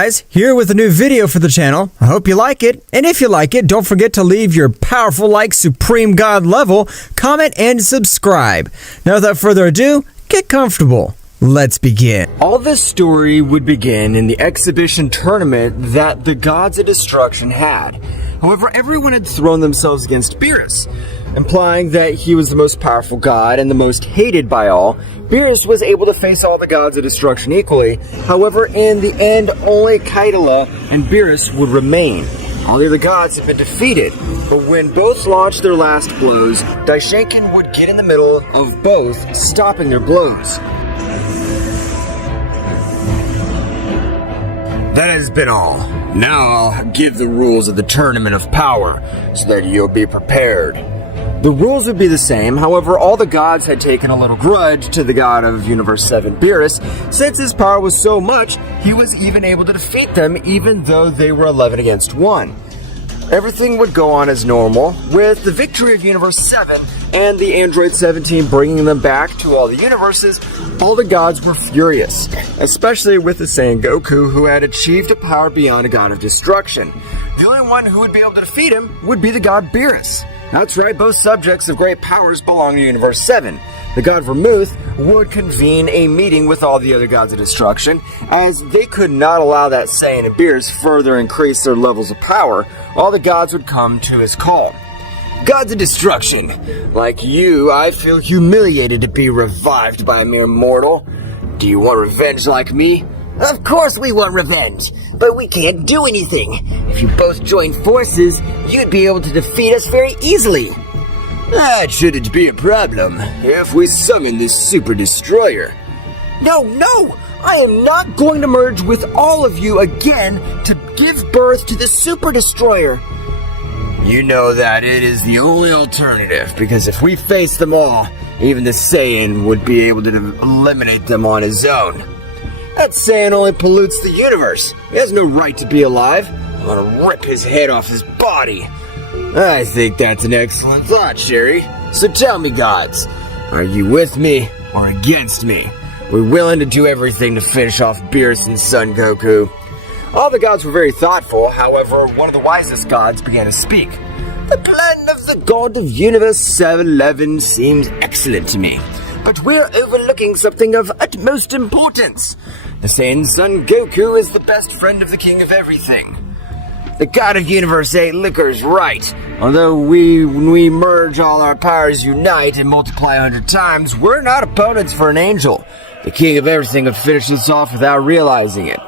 guys, here with a new video for the channel. I hope you like it, and if you like it, don't forget to leave your powerful like Supreme God level, comment, and subscribe. Now without further ado, get comfortable. Let's begin. All this story would begin in the exhibition tournament that the Gods of Destruction had. However, everyone had thrown themselves against Beerus, implying that he was the most powerful god and the most hated by all. Beerus was able to face all the Gods of Destruction equally. However, in the end, only Kaidala and Beerus would remain. All the other gods had been defeated, but when both launched their last blows, Daishinkan would get in the middle of both, stopping their blows. That has been all. Now I'll give the rules of the Tournament of Power, so that you'll be prepared. The rules would be the same, however, all the gods had taken a little grudge to the god of Universe 7, Beerus, since his power was so much, he was even able to defeat them, even though they were 11 against 1. Everything would go on as normal, with the victory of Universe 7 and the Android 17 bringing them back to all the universes. All the gods were furious, especially with the Saiyan Goku, who had achieved a power beyond a god of destruction. The only one who would be able to defeat him would be the god Beerus. That's right, both subjects of great powers belong to Universe 7. The god Vermouth would convene a meeting with all the other gods of destruction, as they could not allow that Saiyan and Beerus further increase their levels of power. All the gods would come to his call. Gods of destruction, like you, I feel humiliated to be revived by a mere mortal. Do you want revenge like me? Of course we want revenge, but we can't do anything. If you both join forces, you'd be able to defeat us very easily. That shouldn't be a problem if we summon this super destroyer. No, I am not going to merge with all of you again to give birth to the super destroyer. You know that it is the only alternative, because if we face them all, even the Saiyan would be able to eliminate them on his own. That Saiyan only pollutes the universe. He has no right to be alive. I'm gonna rip his head off his body. I think that's an excellent thought, Sherry. So tell me, gods, are you with me or against me? We're willing to do everything to finish off Beerus and Son Goku. All the gods were very thoughtful, however, one of the wisest gods began to speak. The plan of the god of Universe 711 seems excellent to me, but we're overlooking something of utmost importance. The Saiyan Son Goku is the best friend of the king of everything. The god of Universe 8 Liquor's right. Although when we merge all our powers unite and multiply 100 times, we're not opponents for an angel. The king of everything would finish this off without realizing it.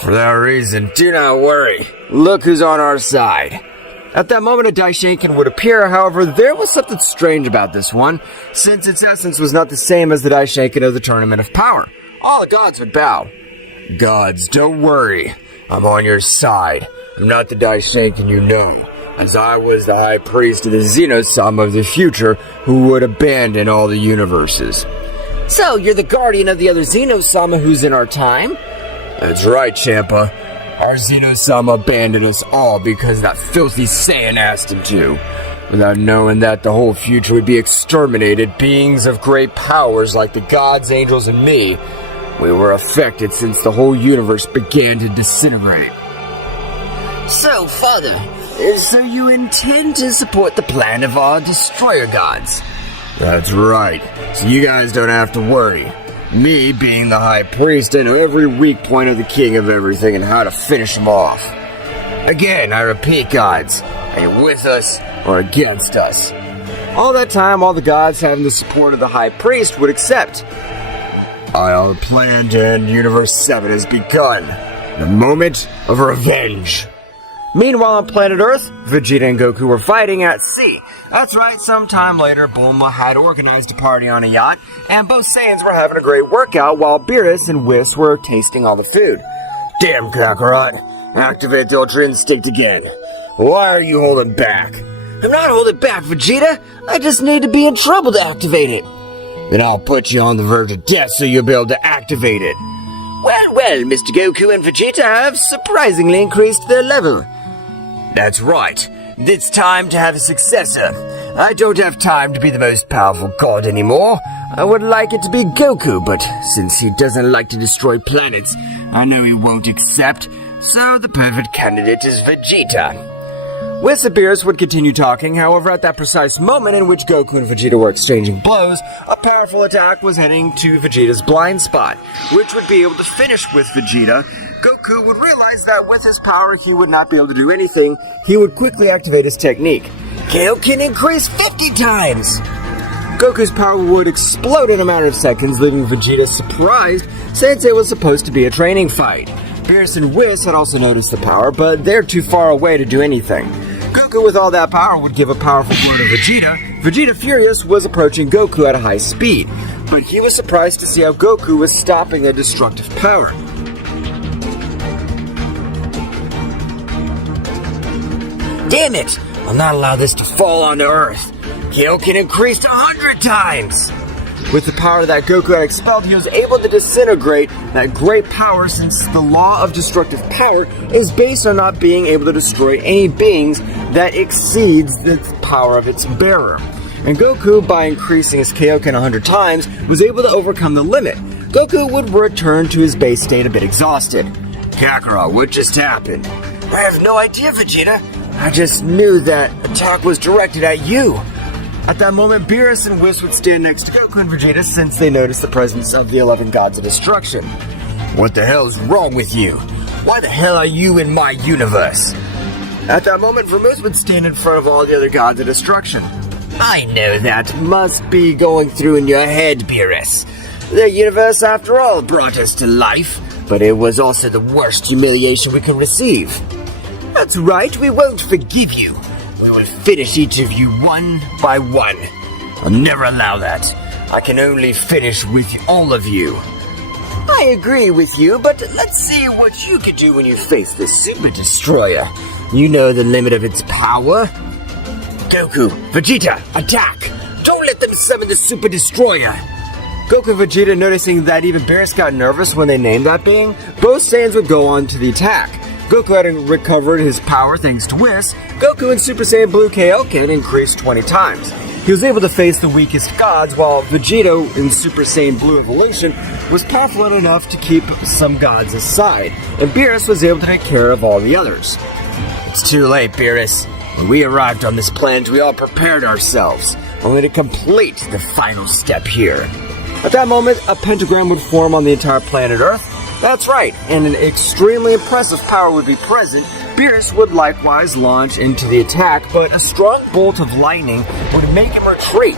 For that reason, do not worry. Look who's on our side. At that moment, a Daishinkan would appear. However, there was something strange about this one, since its essence was not the same as the Daishinkan of the Tournament of Power. All the gods would bow. Gods, don't worry. I'm on your side. I'm not the Daishinkan you know, as I was the high priest of the Zeno-sama of the future who would abandon all the universes. So, you're the guardian of the other Zeno-sama who's in our time? That's right, Champa. Our Zeno-sama abandoned us all because that filthy Saiyan asked him to. Without knowing that the whole future would be exterminated, beings of great powers like the gods, angels, and me, we were affected since the whole universe began to disintegrate. So, Father, so you intend to support the plan of our destroyer gods? That's right. So you guys don't have to worry. Me, being the high priest, I know every weak point of the king of everything and how to finish him off. Again, I repeat, gods, are you with us or against us? All that time, all the gods having the support of the high priest would accept. Our plan to end Universe 7 has begun. The moment of revenge. Meanwhile, on planet Earth, Vegeta and Goku were fighting at sea. That's right, sometime later, Bulma had organized a party on a yacht, and both Saiyans were having a great workout while Beerus and Whis were tasting all the food. Damn, Kakarot. Activate the Ultra Instinct again. Why are you holding back? I'm not holding back, Vegeta. I just need to be in trouble to activate it. Then I'll put you on the verge of death so you'll be able to activate it. Well, Mr. Goku and Vegeta have surprisingly increased their level. That's right. It's time to have a successor. I don't have time to be the most powerful god anymore. I would like it to be Goku, but since he doesn't like to destroy planets, I know he won't accept, so the perfect candidate is Vegeta. Whis and Beerus would continue talking, however at that precise moment in which Goku and Vegeta were exchanging blows, a powerful attack was heading to Vegeta's blind spot, which would be able to finish with Vegeta. Goku would realize that with his power he would not be able to do anything. He would quickly activate his technique. KO can increase 50 times! Goku's power would explode in a matter of seconds, leaving Vegeta surprised since it was supposed to be a training fight. Beerus and Whis had also noticed the power, but they're too far away to do anything. Goku with all that power would give a powerful blow to Vegeta. Vegeta, furious, was approaching Goku at a high speed, but he was surprised to see how Goku was stopping the destructive power. Damn it! I'll not allow this to fall onto Earth. KO can increase to 100 times! With the power that Goku had expelled, he was able to disintegrate that great power, since the law of destructive power is based on not being able to destroy any beings that exceeds the power of its bearer. And Goku, by increasing his Kaioken 100 times, was able to overcome the limit. Goku would return to his base state a bit exhausted. Kakarot, what just happened? I have no idea, Vegeta. I just knew that attack was directed at you. At that moment, Beerus and Whis would stand next to Goku and Vegeta since they noticed the presence of the 11 gods of destruction. What the hell is wrong with you? Why the hell are you in my universe? At that moment, Vermouth would stand in front of all the other gods of destruction. I know that must be going through in your head, Beerus. The universe, after all, brought us to life, but it was also the worst humiliation we could receive. That's right, we won't forgive you. We will finish each of you one by one. I'll never allow that. I can only finish with all of you. I agree with you, but let's see what you can do when you face the Super Destroyer. You know the limit of its power. Goku, Vegeta, attack! Don't let them summon the Super Destroyer! Goku and Vegeta, noticing that even Beerus got nervous when they named that being, both Saiyans would go on to the attack. Goku had recovered his power thanks to Whis. Goku in Super Saiyan Blue Kaioken increased 20 times. He was able to face the weakest gods, while Vegeta in Super Saiyan Blue Evolution was powerful enough to keep some gods aside, and Beerus was able to take care of all the others. It's too late, Beerus. When we arrived on this planet, we all prepared ourselves, only to complete the final step here. At that moment, a pentagram would form on the entire planet Earth. That's right, and an extremely impressive power would be present. Beerus would likewise launch into the attack, but a strong bolt of lightning would make him retreat.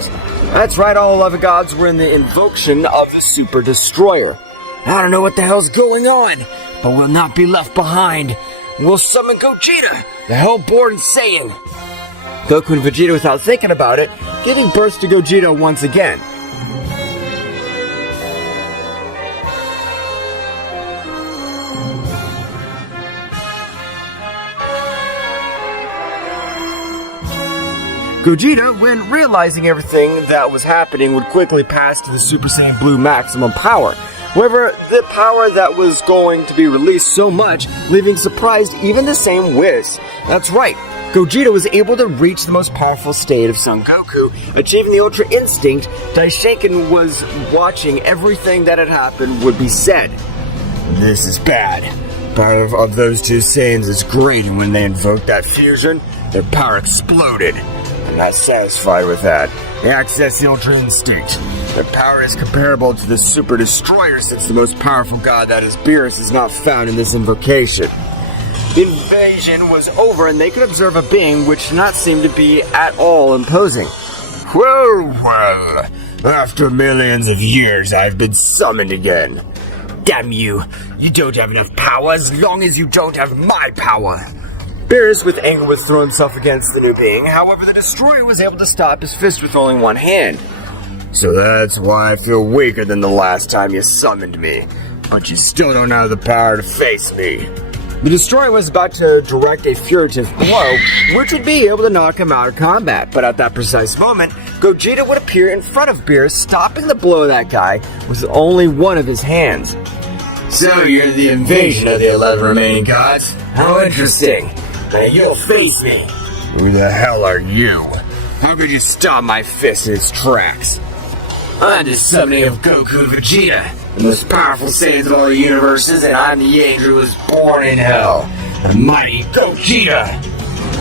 That's right, all 11 gods were in the invocation of the Super Destroyer. I don't know what the hell's going on, but we'll not be left behind. We'll summon Gogeta, the Hell-born Saiyan. Goku and Vegeta, without thinking about it, giving birth to Gogeta once again. Gogeta, when realizing everything that was happening, would quickly pass to the Super Saiyan Blue maximum power. However, the power that was going to be released so much, leaving surprised even the same Whis. That's right, Gogeta was able to reach the most powerful state of Son Goku, achieving the Ultra Instinct. Daishinkan was watching everything that had happened would be said. This is bad. Power of those two Saiyans is great, and when they invoked that fusion, their power exploded. I'm not satisfied with that. They access the Ultra Instinct. Their power is comparable to the Super Destroyer, since the most powerful god, that is Beerus, is not found in this invocation. The invasion was over, and they could observe a being which did not seem to be at all imposing. Well, after millions of years, I've been summoned again. Damn you, you don't have enough power as long as you don't have my power. Beerus, with anger, would throw himself against the new being. However, the Destroyer was able to stop his fist with only one hand. So that's why I feel weaker than the last time you summoned me. But you still don't have the power to face me. The Destroyer was about to direct a furtive blow, which would be able to knock him out of combat. But at that precise moment, Gogeta would appear in front of Beerus, stopping the blow of that guy with only one of his hands. So you're the invasion of the 11 remaining gods? How interesting. Now you'll face me. Who the hell are you? How could you stop my fist in its tracks? I'm the summoning of Goku and Vegeta, the most powerful Saiyans of all the universes, and I'm the angel who was born in hell, the mighty Gogeta!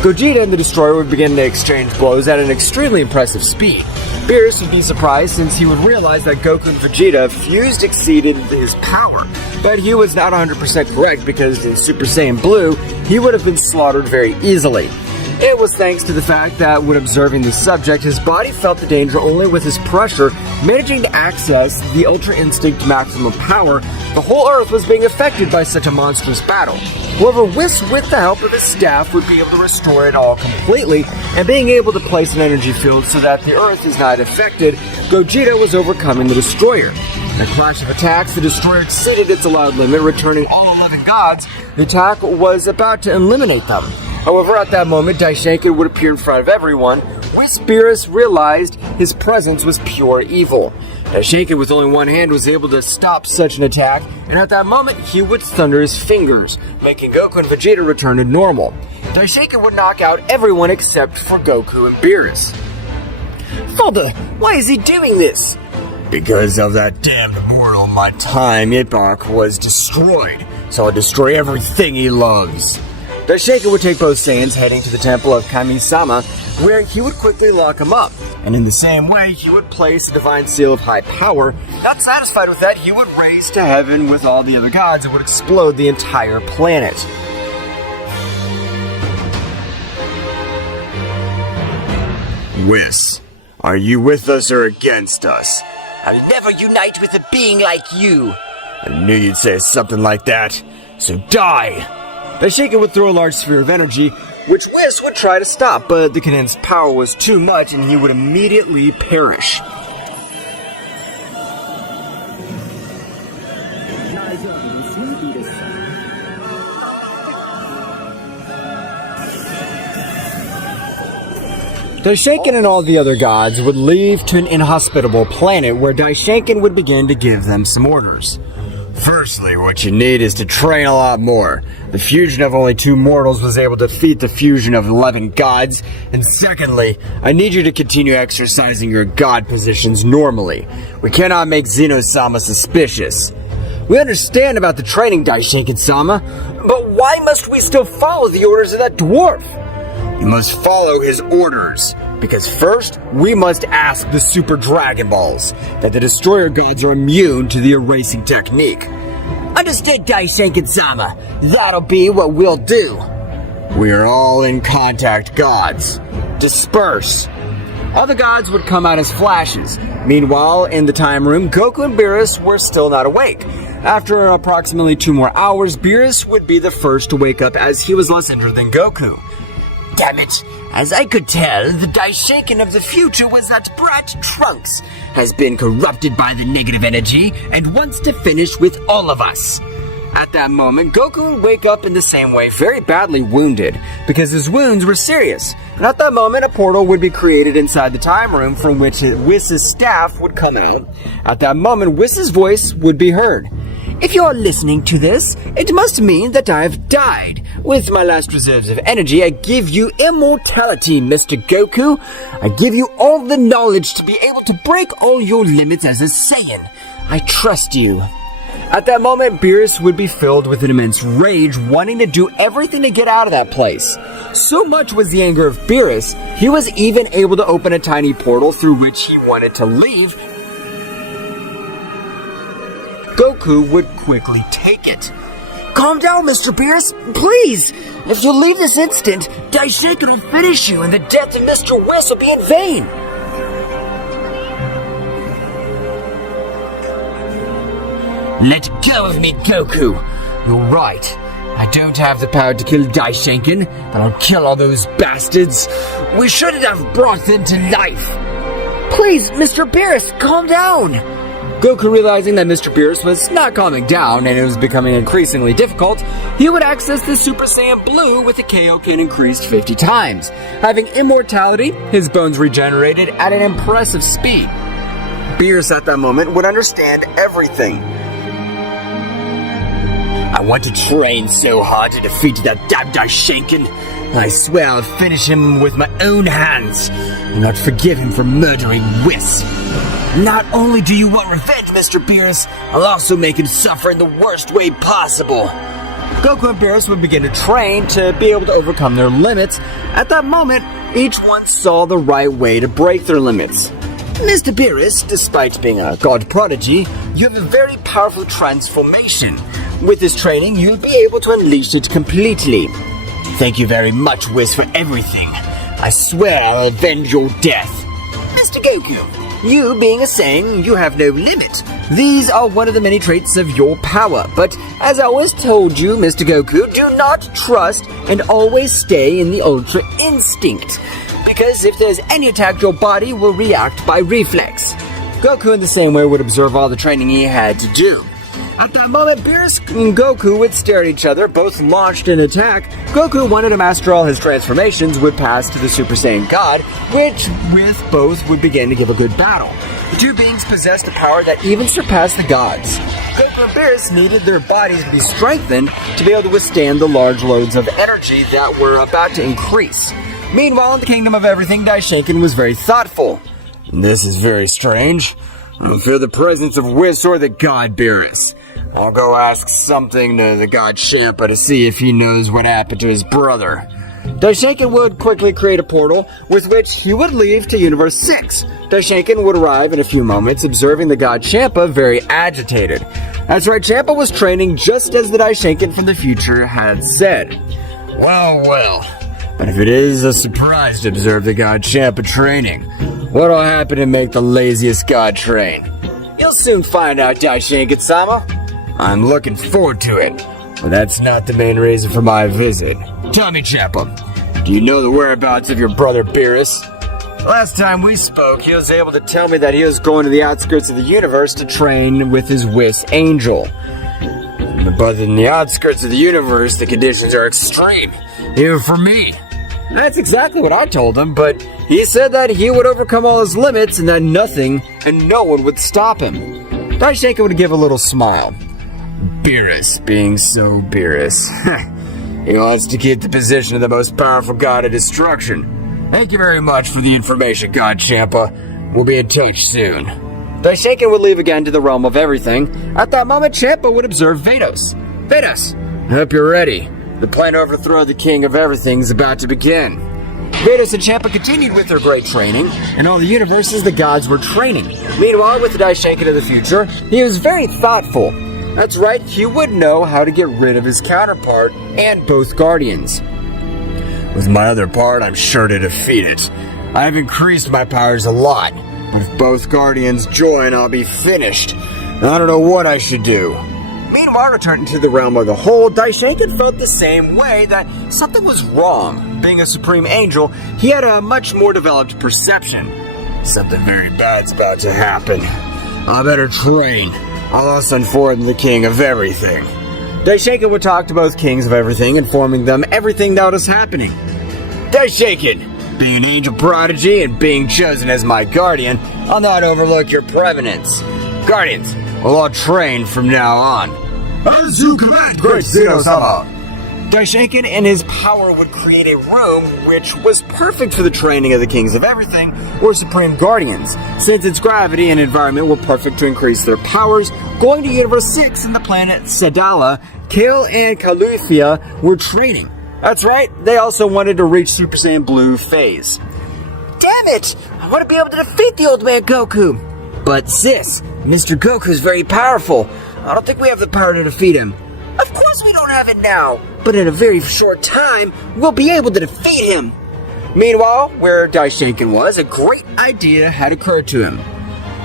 Gogeta and the Destroyer would begin to exchange blows at an extremely impressive speed. Beerus would be surprised since he would realize that Goku and Vegeta fused exceeded his power, but he was not 100% correct because in Super Saiyan Blue, he would have been slaughtered very easily. It was thanks to the fact that when observing the subject, his body felt the danger only with his pressure, managing to access the Ultra Instinct maximum power. The whole Earth was being affected by such a monstrous battle. However, Whis, with the help of his staff, would be able to restore it all completely, and being able to place an energy field so that the Earth is not affected, Gogeta was overcoming the Destroyer. In a clash of attacks, the Destroyer exceeded its allowed limit, returning all 11 gods. The attack was about to eliminate them. However, at that moment, Daishinkan would appear in front of everyone. Whis Beerus realized his presence was pure evil. Daishinkan, with only one hand, was able to stop such an attack, and at that moment, he would thunder his fingers, making Goku and Vegeta return to normal. Daishinkan would knock out everyone except for Goku and Beerus. Father, why is he doing this? Because of that damned immortal, my time epoch was destroyed, so I'll destroy everything he loves. Daishinkan would take both Saiyans heading to the temple of Kami-sama, where he would quickly lock him up, and in the same way, he would place a divine seal of high power. Not satisfied with that, he would raise to heaven with all the other gods and would explode the entire planet. Whis, are you with us or against us? I'll never unite with a being like you. I knew you'd say something like that, so die! Daishinkan would throw a large sphere of energy, which Whis would try to stop, but the condensed power was too much and he would immediately perish. Daishinkan and all the other gods would leave to an inhospitable planet where Daishinkan would begin to give them some orders. Firstly, what you need is to train a lot more. The fusion of only 2 mortals was able to defeat the fusion of 11 gods. And secondly, I need you to continue exercising your god positions normally. We cannot make Zeno-sama suspicious. We understand about the training, Daishinkan-sama, but why must we still follow the orders of that dwarf? You must follow his orders. Because first, we must ask the Super Dragon Balls that the Destroyer gods are immune to the erasing technique. Understood, Daishinkan-sama. That'll be what we'll do. We are all in contact gods. Disperse. All the gods would come out as flashes. Meanwhile, in the time room, Goku and Beerus were still not awake. After approximately 2 more hours, Beerus would be the first to wake up as he was less injured than Goku. Damn it! As I could tell, the Daishinkan of the future was that brat Trunks has been corrupted by the negative energy and wants to finish with all of us. At that moment, Goku would wake up in the same way, very badly wounded, because his wounds were serious. And at that moment, a portal would be created inside the time room from which Whis' staff would come out. At that moment, Whis' voice would be heard. If you're listening to this, it must mean that I've died. With my last reserves of energy, I give you immortality, Mr. Goku. I give you all the knowledge to be able to break all your limits as a Saiyan. I trust you. At that moment, Beerus would be filled with an immense rage, wanting to do everything to get out of that place. So much was the anger of Beerus, he was even able to open a tiny portal through which he wanted to leave. Goku would quickly take it. Calm down, Mr. Beerus, please! If you leave this instant, Daishinkan will finish you and the death of Mr. Whis will be in vain! Let go of me, Goku! You're right. I don't have the power to kill Daishinkan, but I'll kill all those bastards. We shouldn't have brought them to life. Please, Mr. Beerus, calm down! Goku, realizing that Mr. Beerus was not calming down and it was becoming increasingly difficult, he would access the Super Saiyan Blue with a Kaioken increased 50 times. Having immortality, his bones regenerated at an impressive speed. Beerus at that moment would understand everything. I want to train so hard to defeat that damn Daishinkan. I swear I'll finish him with my own hands. will not forgive him for murdering Whis. Not only do you want revenge, Mr. Beerus, I'll also make him suffer in the worst way possible. Goku and Beerus would begin to train to be able to overcome their limits. At that moment, each one saw the right way to break their limits. Mr. Beerus, despite being a god prodigy, you have a very powerful transformation. With this training, you'll be able to unleash it completely. Thank you very much, Whis, for everything. I swear I'll avenge your death. Mr. Goku, you being a Saiyan, you have no limit. These are one of the many traits of your power, but as I always told you, Mr. Goku, do not trust and always stay in the Ultra Instinct. Because if there's any attack, your body will react by reflex. Goku in the same way would observe all the training he had to do. At that moment, Beerus and Goku would stare at each other, both launched an attack. Goku wanted to master all his transformations, would pass to the Super Saiyan God, which with both would begin to give a good battle. The two beings possessed a power that even surpassed the gods. Goku and Beerus needed their bodies to be strengthened to be able to withstand the large loads of energy that were about to increase. Meanwhile, in the Kingdom of Everything, Daishinkan was very thoughtful. This is very strange. I don't feel the presence of Whis or the god Beerus. I'll go ask something to the god Champa to see if he knows what happened to his brother. Daishinkan would quickly create a portal with which he would leave to Universe 6. Daishinkan would arrive in a few moments, observing the god Champa very agitated. That's right, Champa was training just as the Daishinkan from the future had said. Well. But if it is a surprise to observe the god Champa training, what'll happen to make the laziest god train? You'll soon find out, Daishinkan-sama. I'm looking forward to it, but that's not the main reason for my visit. Tell me, Champa, do you know the whereabouts of your brother Beerus? Last time we spoke, he was able to tell me that he was going to the outskirts of the universe to train with his Whis angel. But in the outskirts of the universe, the conditions are extreme, even for me. That's exactly what I told him, but he said that he would overcome all his limits and that nothing and no one would stop him. Daishinkan would give a little smile. Beerus being so Beerus. He wants to keep the position of the most powerful god of destruction. Thank you very much for the information, God Champa. We'll be in touch soon. Daishinkan would leave again to the realm of everything. At that moment, Champa would observe Vados. Vados, I hope you're ready. The plan to overthrow the king of everything is about to begin. Beerus and Champa continued with their great training. In all the universes, the gods were training. Meanwhile, with the Daishinkan of the future, he was very thoughtful. That's right, he would know how to get rid of his counterpart and both guardians. With my other part, I'm sure to defeat it. I have increased my powers a lot, but if both guardians join, I'll be finished. I don't know what I should do. Meanwhile, returning to the realm of the whole, Daishinkan felt the same way that something was wrong. Being a supreme angel, he had a much more developed perception. Something very bad's about to happen. I better train. I'll also inform the king of everything. Daishinkan would talk to both kings of everything, informing them everything that was happening. Daishinkan, being an angel prodigy and being chosen as my guardian, I'll not overlook your preeminence. Guardians, we'll all train from now on. As you command, great Zeno-sama. Daishinkan and his power would create a room which was perfect for the training of the kings of everything, or supreme guardians, since its gravity and environment were perfect to increase their powers. Going to Universe 6 and the planet Sadala, Kale and Calufia were training. That's right, they also wanted to reach Super Saiyan Blue phase. Damn it! I want to be able to defeat the old man Goku! But sis, Mr. Goku's very powerful. I don't think we have the power to defeat him. Of course we don't have it now, but in a very short time, we'll be able to defeat him. Meanwhile, where Daishinkan was, a great idea had occurred to him.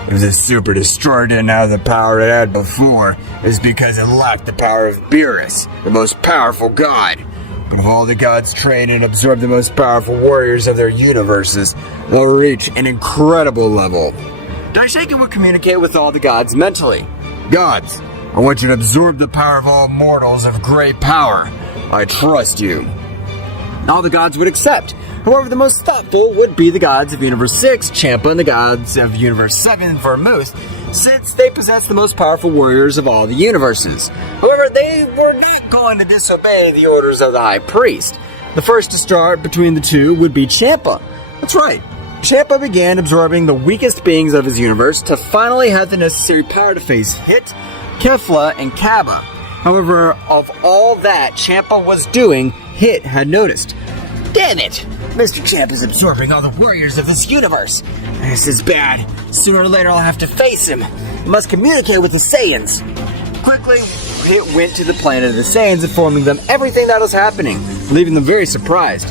If the Super Destroyer didn't have the power it had before, it's because it lacked the power of Beerus, the most powerful god. But if all the gods train and absorb the most powerful warriors of their universes, they'll reach an incredible level. Daishinkan would communicate with all the gods mentally. Gods, I want you to absorb the power of all mortals of great power. I trust you. All the gods would accept. However, the most thoughtful would be the gods of Universe 6, Champa, and the gods of Universe 7, Vermouth, since they possess the most powerful warriors of all the universes. However, they were not going to disobey the orders of the High Priest. The first to start between the two would be Champa. That's right. Champa began absorbing the weakest beings of his universe to finally have the necessary power to face Hit, Kefla, and Kaba. However, of all that Champa was doing, Hit had noticed. Damn it! Mr. Champ is absorbing all the warriors of this universe. This is bad. Sooner or later I'll have to face him. I must communicate with the Saiyans. Quickly, Hit went to the planet of the Saiyans, informing them everything that was happening, leaving them very surprised.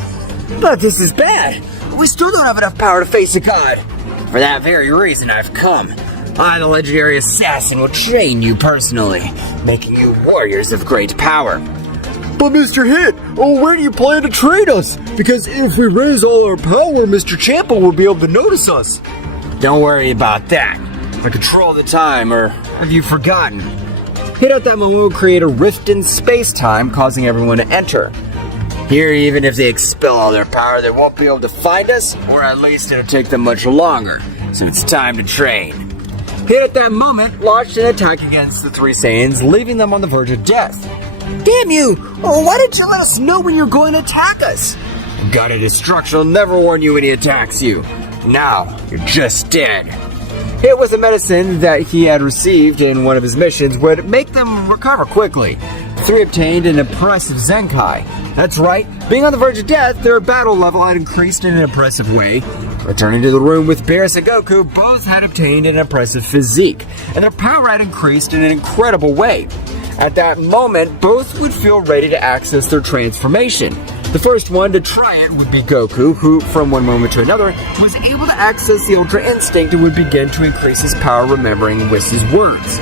But this is bad. We still don't have enough power to face a god. For that very reason I've come. I, the legendary assassin, will train you personally, making you warriors of great power. But Mr. Hit, where do you plan to train us? Because if we raise all our power, Mr. Champa will be able to notice us. Don't worry about that. I control the time, or have you forgotten? Hit at that moment will create a rift in space-time, causing everyone to enter. Here, even if they expel all their power, they won't be able to find us, or at least it'll take them much longer. So it's time to train. Hit at that moment launched an attack against the three Saiyans, leaving them on the verge of death. Damn you! Why didn't you let us know when you're going to attack us? God of Destruction will never warn you when he attacks you. Now, you're just dead. Hit with a medicine that he had received in one of his missions would make them recover quickly. The three obtained an impressive Zenkai. That's right, being on the verge of death, their battle level had increased in an impressive way. Returning to the room with Beerus and Goku, both had obtained an impressive physique, and their power had increased in an incredible way. At that moment, both would feel ready to access their transformation. The first one to try it would be Goku, who, from one moment to another, was able to access the Ultra Instinct and would begin to increase his power remembering Whis' words.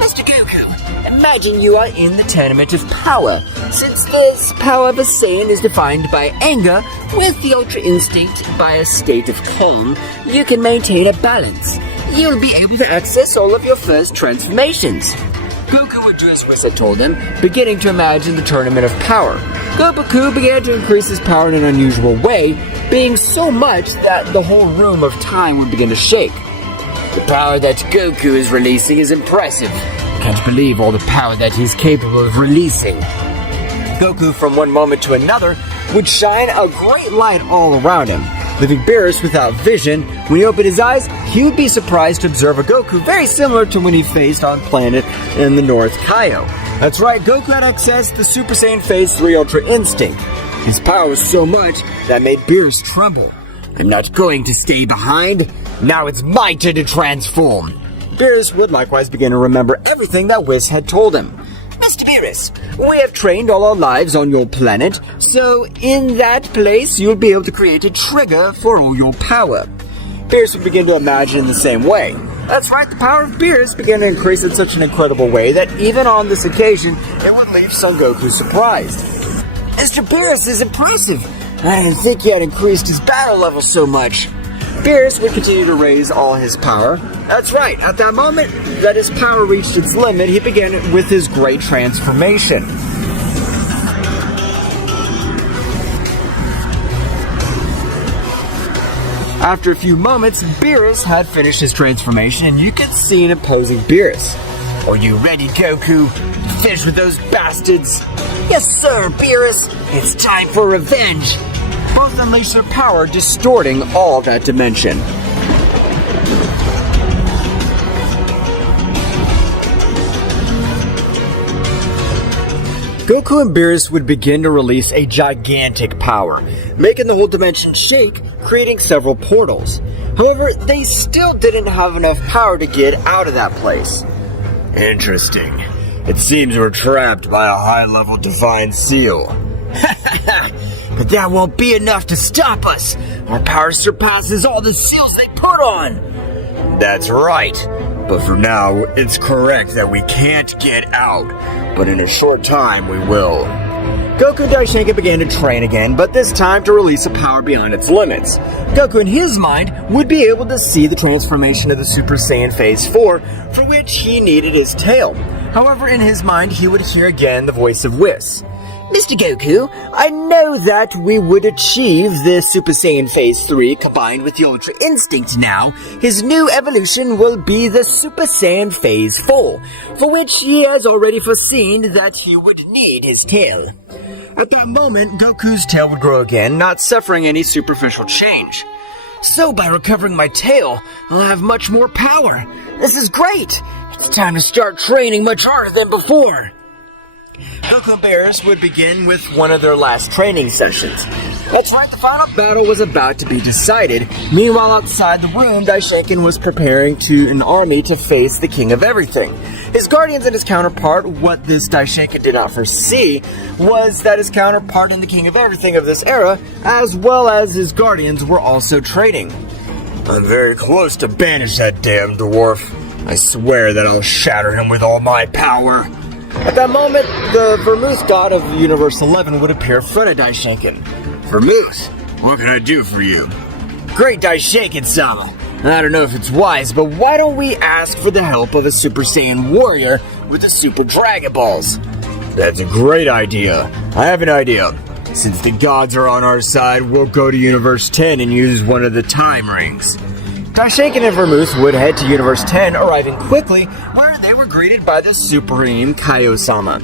Mr. Goku, imagine you are in the tournament of power. Since this power of a Saiyan is defined by anger, with the Ultra Instinct by a state of calm, you can maintain a balance. You'll be able to access all of your first transformations. Goku would do as Whis had told him, beginning to imagine the tournament of power. Goku began to increase his power in an unusual way, being so much that the whole room of time would begin to shake. The power that Goku is releasing is impressive. Can't believe all the power that he's capable of releasing. Goku, from one moment to another, would shine a great light all around him. Leaving Beerus without vision, when he opened his eyes, he would be surprised to observe a Goku very similar to when he faced on planet in the North Kaio. That's right, Goku had accessed the Super Saiyan Phase 3 Ultra Instinct. His power was so much that made Beerus tremble. I'm not going to stay behind. Now it's my turn to transform. Beerus would likewise begin to remember everything that Whis had told him. Mr. Beerus, we have trained all our lives on your planet, so in that place you'll be able to create a trigger for all your power. Beerus would begin to imagine in the same way. That's right, the power of Beerus began to increase in such an incredible way that even on this occasion, it would leave Son Goku surprised. Mr. Beerus is impressive. I didn't think he had increased his battle level so much. Beerus would continue to raise all his power. That's right, at that moment that his power reached its limit, he began with his great transformation. After a few moments, Beerus had finished his transformation, and you could see an imposing Beerus. Are you ready, Goku? Finish with those bastards? Yes, sir, Beerus. It's time for revenge. Both unleash their power, distorting all that dimension. Goku and Beerus would begin to release a gigantic power, making the whole dimension shake, creating several portals. However, they still didn't have enough power to get out of that place. Interesting. It seems we're trapped by a high-level divine seal. But that won't be enough to stop us. Our power surpasses all the seals they put on. That's right. But for now, it's correct that we can't get out. But in a short time, we will. Goku and Daishinka began to train again, but this time to release a power beyond its limits. Goku, in his mind, would be able to see the transformation of the Super Saiyan Phase 4, for which he needed his tail. However, in his mind, he would hear again the voice of Whis. Mr. Goku, I know that we would achieve the Super Saiyan Phase 3 combined with the Ultra Instinct now. His new evolution will be the Super Saiyan Phase 4, for which he has already foreseen that he would need his tail. At that moment, Goku's tail would grow again, not suffering any superficial change. So by recovering my tail, I'll have much more power. This is great! It's time to start training much harder than before. Goku and Beerus would begin with one of their last training sessions. That's right, the final battle was about to be decided. Meanwhile, outside the room, Daishinkan was preparing an army to face the King of Everything. His guardians and his counterpart, what this Daishinkan did not foresee, was that his counterpart and the King of Everything of this era, as well as his guardians, were also training. I'm very close to banish that damn dwarf. I swear that I'll shatter him with all my power. At that moment, the Vermouth god of Universe 11 would appear in front of Daishinkan. Vermouth, what can I do for you? Great Daishinkan-sama. I don't know if it's wise, but why don't we ask for the help of a Super Saiyan warrior with the Super Dragon Balls? That's a great idea. I have an idea. Since the gods are on our side, we'll go to Universe 10 and use one of the time rings. Daishinkan and Vermouth would head to Universe 10, arriving quickly, where they were greeted by the Supreme Kaio-sama.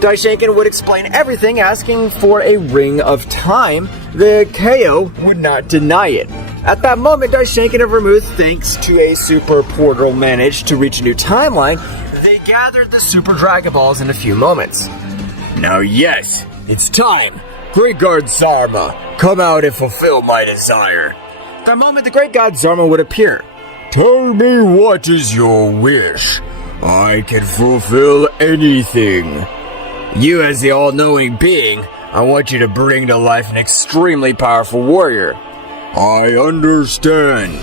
Daishinkan would explain everything, asking for a ring of time. The Kaio would not deny it. At that moment, Daishinkan and Vermouth, thanks to a super portal managed to reach a new timeline, they gathered the Super Dragon Balls in a few moments. Now yes, it's time. Great God Zarma, come out and fulfill my desire. At that moment, the Great God Zarma would appear. Tell me what is your wish. I can fulfill anything. You as the all-knowing being, I want you to bring to life an extremely powerful warrior. I understand.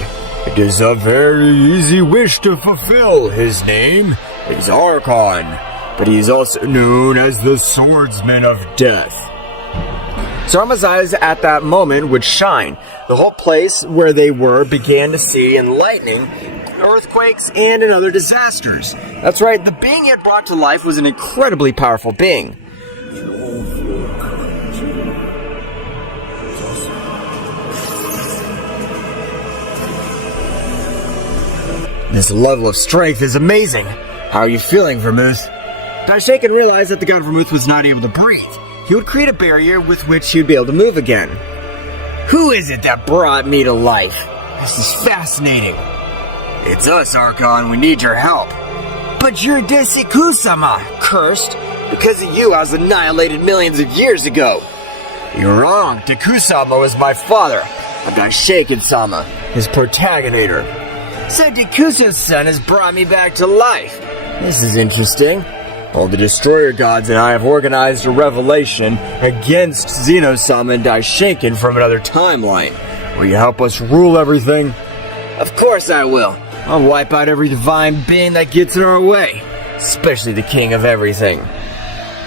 It is a very easy wish to fulfill. His name is Archon, but he is also known as the Swordsman of Death. Zarma's eyes at that moment would shine. The whole place where they were began to see in lightning, earthquakes, and in other disasters. That's right, the being he had brought to life was an incredibly powerful being. This level of strength is amazing. How are you feeling, Vermouth? Daishinkan realized that the god Vermouth was not able to breathe. He would create a barrier with which he would be able to move again. Who is it that brought me to life? This is fascinating. It's us, Archon. We need your help. But you're Deku-sama, cursed. Because of you, I was annihilated millions of years ago. You're wrong. Deku-sama was my father. I'm Daishinkan-sama, his protagonitor. So Deku's son has brought me back to life. This is interesting. All the Destroyer Gods and I have organized a revelation against Zeno-sama and Daishinkan from another timeline. Will you help us rule everything? Of course I will. I'll wipe out every divine being that gets in our way, especially the King of Everything.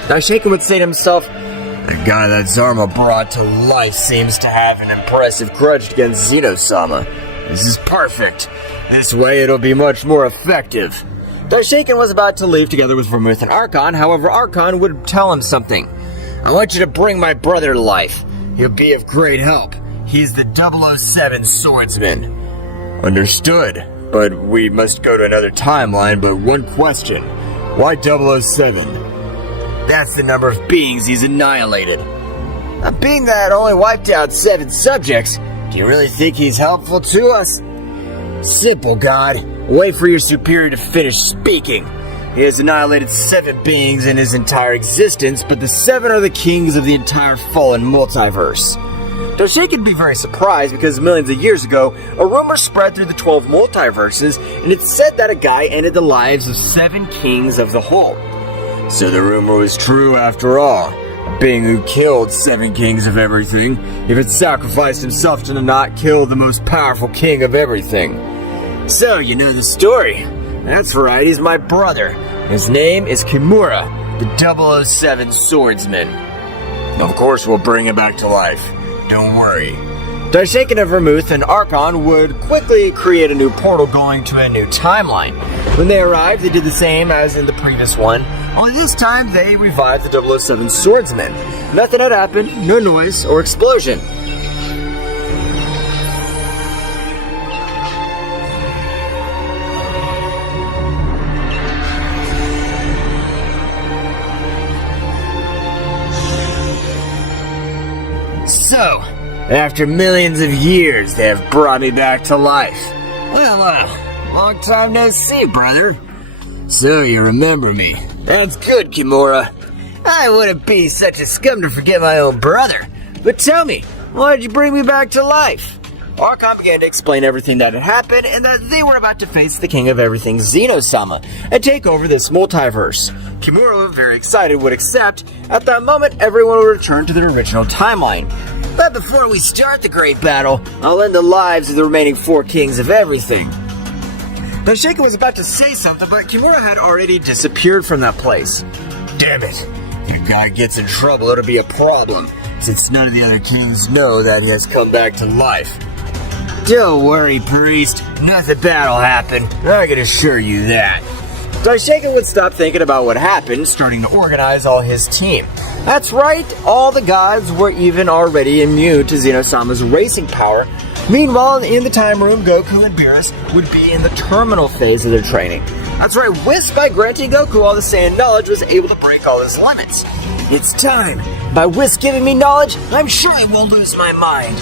Daishinkan would say to himself, the guy that Zarma brought to life seems to have an impressive grudge against Zeno-sama. This is perfect. This way it'll be much more effective. Daishinkan was about to leave together with Vermouth and Archon, however Archon would tell him something. I want you to bring my brother to life. He'll be of great help. He's the 007 swordsman. Understood, but we must go to another timeline, but one question. Why 007? That's the number of beings he's annihilated. A being that only wiped out 7 subjects, do you really think he's helpful to us? Simple, God. Wait for your superior to finish speaking. He has annihilated 7 beings in his entire existence, but the 7 are the kings of the entire fallen multiverse. Daishinkan would be very surprised because millions of years ago, a rumor spread through the 12 multiverses, and it said that a guy ended the lives of 7 kings of the whole. So the rumor was true after all. A being who killed 7 kings of everything, if it sacrificed himself to not kill the most powerful king of everything. So, you know the story. That's right, he's my brother. His name is Kimura, the 007 swordsman. Of course we'll bring him back to life. Don't worry. Daishinkan and Vermouth and Archon would quickly create a new portal going to a new timeline. When they arrived, they did the same as in the previous one. Only this time they revived the 007 swordsman. Nothing had happened, no noise or explosion. So, after millions of years, they have brought me back to life. Well, long time no see, brother. So you remember me. That's good, Kimura. I wouldn't be such a scum to forget my own brother. But tell me, why did you bring me back to life? Archon began to explain everything that had happened and that they were about to face the king of everything, Zeno-sama, and take over this multiverse. Kimura, very excited, would accept. At that moment, everyone would return to their original timeline. But before we start the great battle, I'll end the lives of the remaining 4 kings of everything. Daishika was about to say something, but Kimura had already disappeared from that place. Damn it. If God gets in trouble, it'll be a problem, since none of the other kings know that he has come back to life. Don't worry, priest. Nothing bad'll happen. I can assure you that. Daishika would stop thinking about what happened, starting to organize all his team. That's right, all the gods were even already immune to Zeno-sama's racing power. Meanwhile, in the time room, Goku and Beerus would be in the terminal phase of their training. That's right, Whis, by granting Goku all the Saiyan knowledge, was able to break all his limits. It's time. By Whis giving me knowledge, I'm sure I won't lose my mind.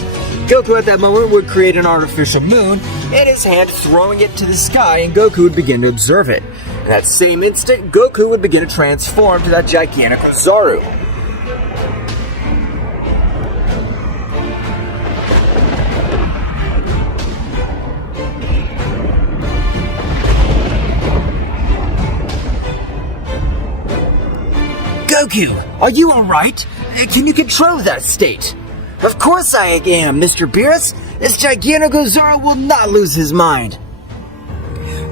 Goku at that moment would create an artificial moon, in his hand throwing it to the sky, and Goku would begin to observe it. In that same instant, Goku would begin to transform to that gigantic Zaru. Goku, are you alright? Can you control that state? Of course I am, Mr. Beerus. This gigantic Zaru will not lose his mind.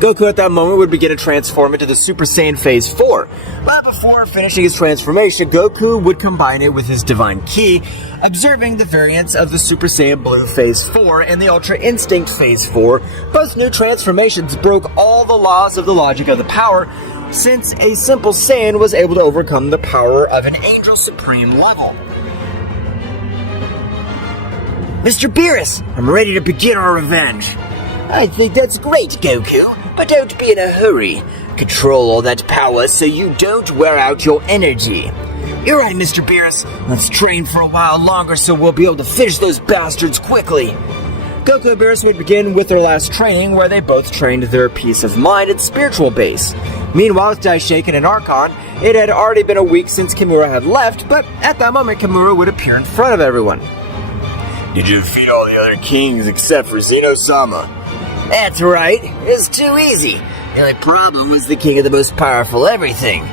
Goku at that moment would begin to transform into the Super Saiyan Phase 4. But before finishing his transformation, Goku would combine it with his Divine Ki, observing the variants of the Super Saiyan Blue Phase 4 and the Ultra Instinct Phase 4. Both new transformations broke all the laws of the logic of the power, since a simple Saiyan was able to overcome the power of an Angel Supreme level. Mr. Beerus, I'm ready to begin our revenge. I think that's great, Goku, but don't be in a hurry. Control all that power so you don't wear out your energy. You're right, Mr. Beerus. Let's train for a while longer so we'll be able to finish those bastards quickly. Goku and Beerus would begin with their last training, where they both trained their peace of mind and spiritual base. Meanwhile, with Daishiken and Archon, it had already been a week since Kimura had left, but at that moment Kimura would appear in front of everyone. Did you defeat all the other kings except for Zeno-sama? That's right, it's too easy. The only problem was the king of the most powerful everything.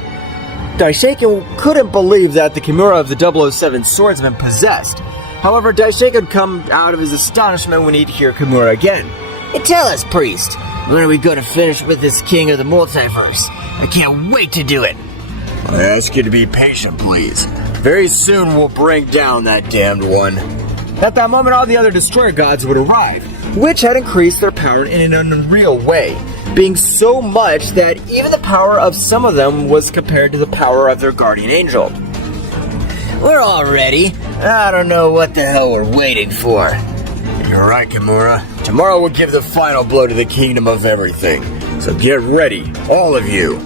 Daishiken couldn't believe that the Kimura of the 007 swordsman possessed. However, Daishiken would come out of his astonishment when he'd hear Kimura again. Hey, tell us, priest, when are we going to finish with this king of the multiverse? I can't wait to do it. I ask you to be patient, please. Very soon we'll bring down that damned one. At that moment, all the other destroyer gods would arrive, which had increased their power in an unreal way, being so much that even the power of some of them was compared to the power of their guardian angel. We're all ready. I don't know what the hell we're waiting for. You're right, Kimura. Tomorrow we'll give the final blow to the kingdom of everything. So get ready, all of you.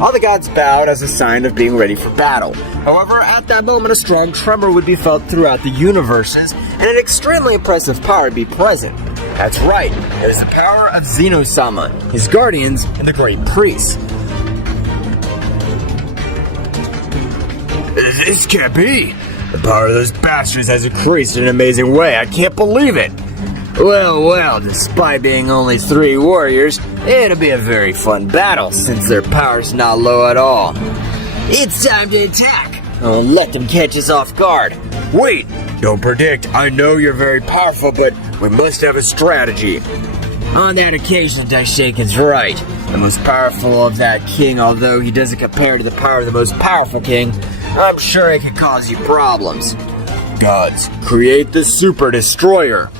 All the gods bowed as a sign of being ready for battle. However, at that moment, a strong tremor would be felt throughout the universes, and an extremely impressive power would be present. That's right, it was the power of Zeno-sama, his guardians, and the great priests. This can't be! The power of those bastards has increased in an amazing way. I can't believe it! Well, despite being only 3 warriors, it'll be a very fun battle, since their power's not low at all. It's time to attack! I'll let them catch us off guard. Wait! Don't predict. I know you're very powerful, but we must have a strategy. On that occasion, Daishiken's right. The most powerful of that king, although he doesn't compare to the power of the most powerful king, I'm sure it could cause you problems. Gods, create the Super Destroyer.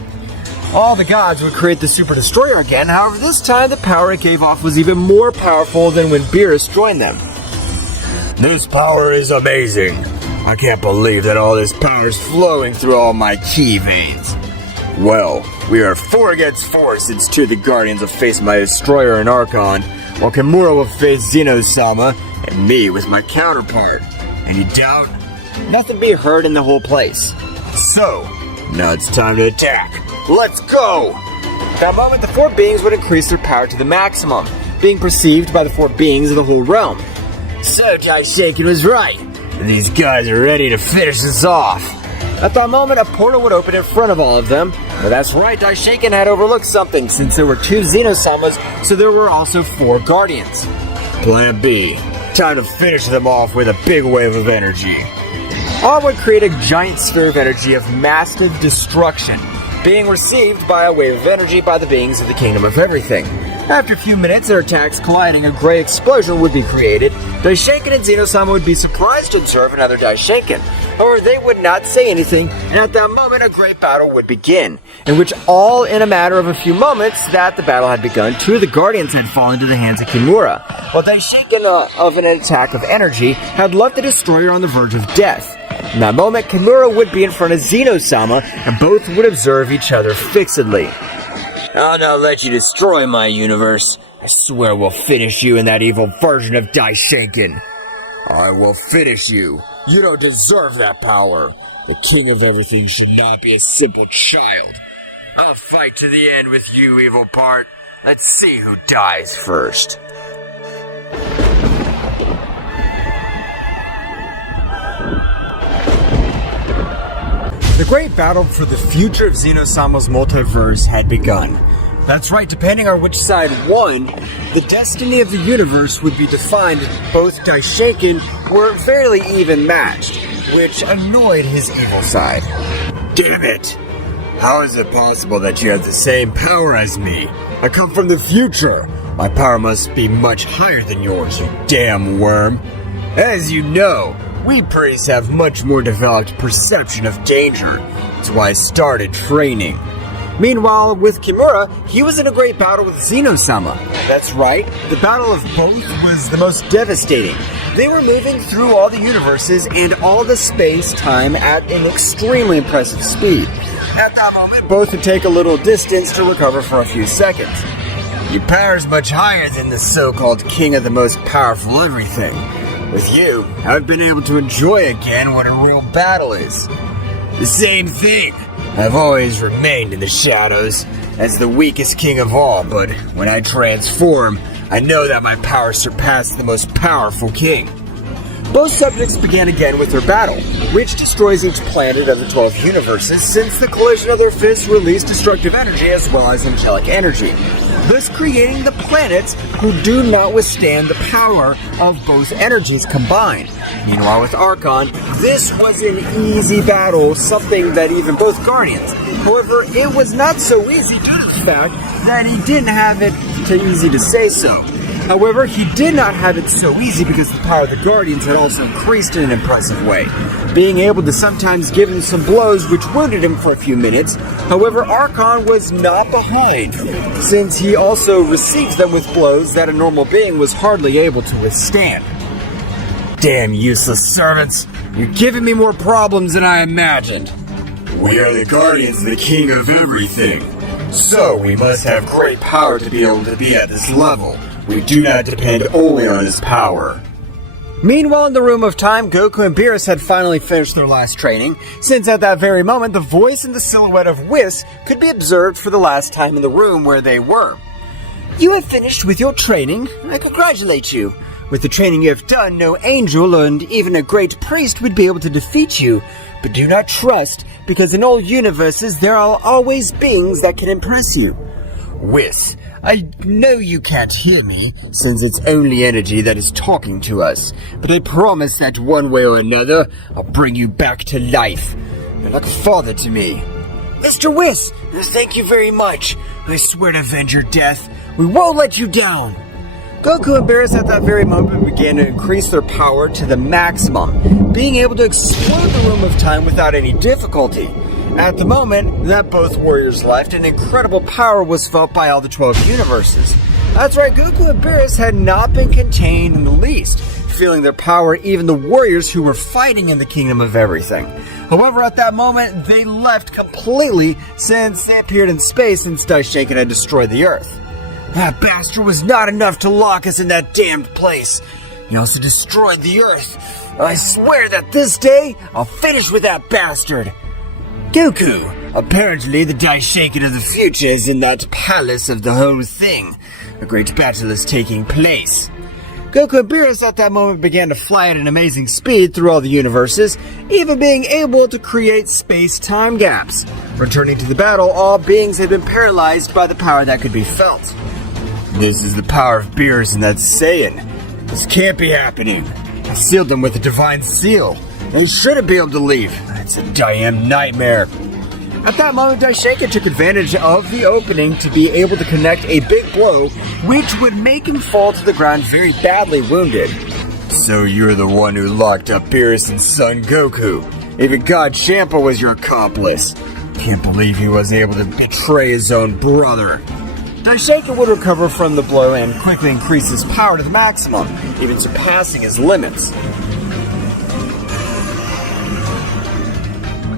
All the gods would create the Super Destroyer again, however this time the power it gave off was even more powerful than when Beerus joined them. This power is amazing. I can't believe that all this power is flowing through all my ki veins. Well, we are 4 against 4 since 2 of the Guardians will face my Destroyer and Archon, while Kimura will face Zeno-sama and me with my counterpart. Any doubt? Nothing be heard in the whole place. So, now it's time to attack. Let's go! At that moment, the 4 beings would increase their power to the maximum, being perceived by the 4 beings of the whole realm. So Daishaken was right. These guys are ready to finish this off. At that moment, a portal would open in front of all of them. But that's right, Daishaken had overlooked something since there were 2 Zeno-samas, so there were also 4 Guardians. Plan B. Time to finish them off with a big wave of energy. All would create a giant sphere of energy of massive destruction, being received by a wave of energy by the beings of the Kingdom of Everything. After a few minutes, their attacks colliding, a great explosion would be created. Daishaken and Zeno-sama would be surprised to observe another Daishaken. However, they would not say anything, and at that moment a great battle would begin, in which all in a matter of a few moments that the battle had begun, 2 of the Guardians had fallen into the hands of Kimura, while Daishaken of an attack of energy had left the Destroyer on the verge of death. In that moment, Kimura would be in front of Zeno-sama, and both would observe each other fixedly. I'll not let you destroy my universe. I swear we'll finish you in that evil version of Daishaken. I will finish you. You don't deserve that power. The king of everything should not be a simple child. I'll fight to the end with you, evil part. Let's see who dies first. The great battle for the future of Zeno-sama's multiverse had begun. That's right, depending on which side won, the destiny of the universe would be defined. Both Daishaken were fairly even matched, which annoyed his evil side. Damn it! How is it possible that you have the same power as me? I come from the future. My power must be much higher than yours, you damn worm. As you know, we priests have much more developed perception of danger. That's why I started training. Meanwhile, with Kimura, he was in a great battle with Zeno-sama. That's right, the battle of both was the most devastating. They were moving through all the universes and all the space-time at an extremely impressive speed. At that moment, both would take a little distance to recover for a few seconds. Your power is much higher than the so-called king of the most powerful everything. With you, I've been able to enjoy again what a real battle is. The same thing. I've always remained in the shadows as the weakest king of all, but when I transform, I know that my power surpassed the most powerful king. Both subjects began again with their battle, which destroys each planet of the 12 universes since the collision of their fists released destructive energy as well as angelic energy, thus creating the planets who do not withstand the power of both energies combined. Meanwhile, with Archon, this was an easy battle, something that even both Guardians. However, it was not so easy due to the fact that he didn't have it too easy to say so. However, he did not have it so easy because the power of the Guardians had also increased in an impressive way, being able to sometimes give him some blows which wounded him for a few minutes. However, Archon was not behind, since he also received them with blows that a normal being was hardly able to withstand. Damn useless servants, you're giving me more problems than I imagined. We are the Guardians of the King of Everything, so we must have great power to be able to be at this level. We do not depend only on his power. Meanwhile, in the Room of Time, Goku and Beerus had finally finished their last training, since at that very moment the voice and the silhouette of Whis could be observed for the last time in the room where they were. You have finished with your training. I congratulate you. With the training you have done, no angel and even a great priest would be able to defeat you. But do not trust, because in all universes there are always beings that can impress you. Whis, I know you can't hear me, since it's only energy that is talking to us, but I promise that one way or another, I'll bring you back to life. You're like a father to me. Mr. Whis, thank you very much. I swear to avenge your death. We won't let you down. Goku and Beerus at that very moment began to increase their power to the maximum, being able to explode the Room of Time without any difficulty. At the moment that both warriors left, an incredible power was felt by all the 12 universes. That's right, Goku and Beerus had not been contained in the least, feeling their power, even the warriors who were fighting in the Kingdom of Everything. However, at that moment, they left completely since they appeared in space since Daishinkan had destroyed the Earth. That bastard was not enough to lock us in that damned place. He also destroyed the Earth. I swear that this day, I'll finish with that bastard. Goku, apparently the Daishinkan of the future is in that palace of the whole thing. A great battle is taking place. Goku and Beerus at that moment began to fly at an amazing speed through all the universes, even being able to create space-time gaps. Returning to the battle, all beings had been paralyzed by the power that could be felt. This is the power of Beerus and that Saiyan. This can't be happening. I sealed them with a divine seal. They shouldn't be able to leave. It's a damn nightmare. At that moment, Daishinkan took advantage of the opening to be able to connect a big blow, which would make him fall to the ground very badly wounded. So you're the one who locked up Beerus and Son Goku. Even God Champa was your accomplice. Can't believe he was able to betray his own brother. Daishinkan would recover from the blow and quickly increase his power to the maximum, even surpassing his limits.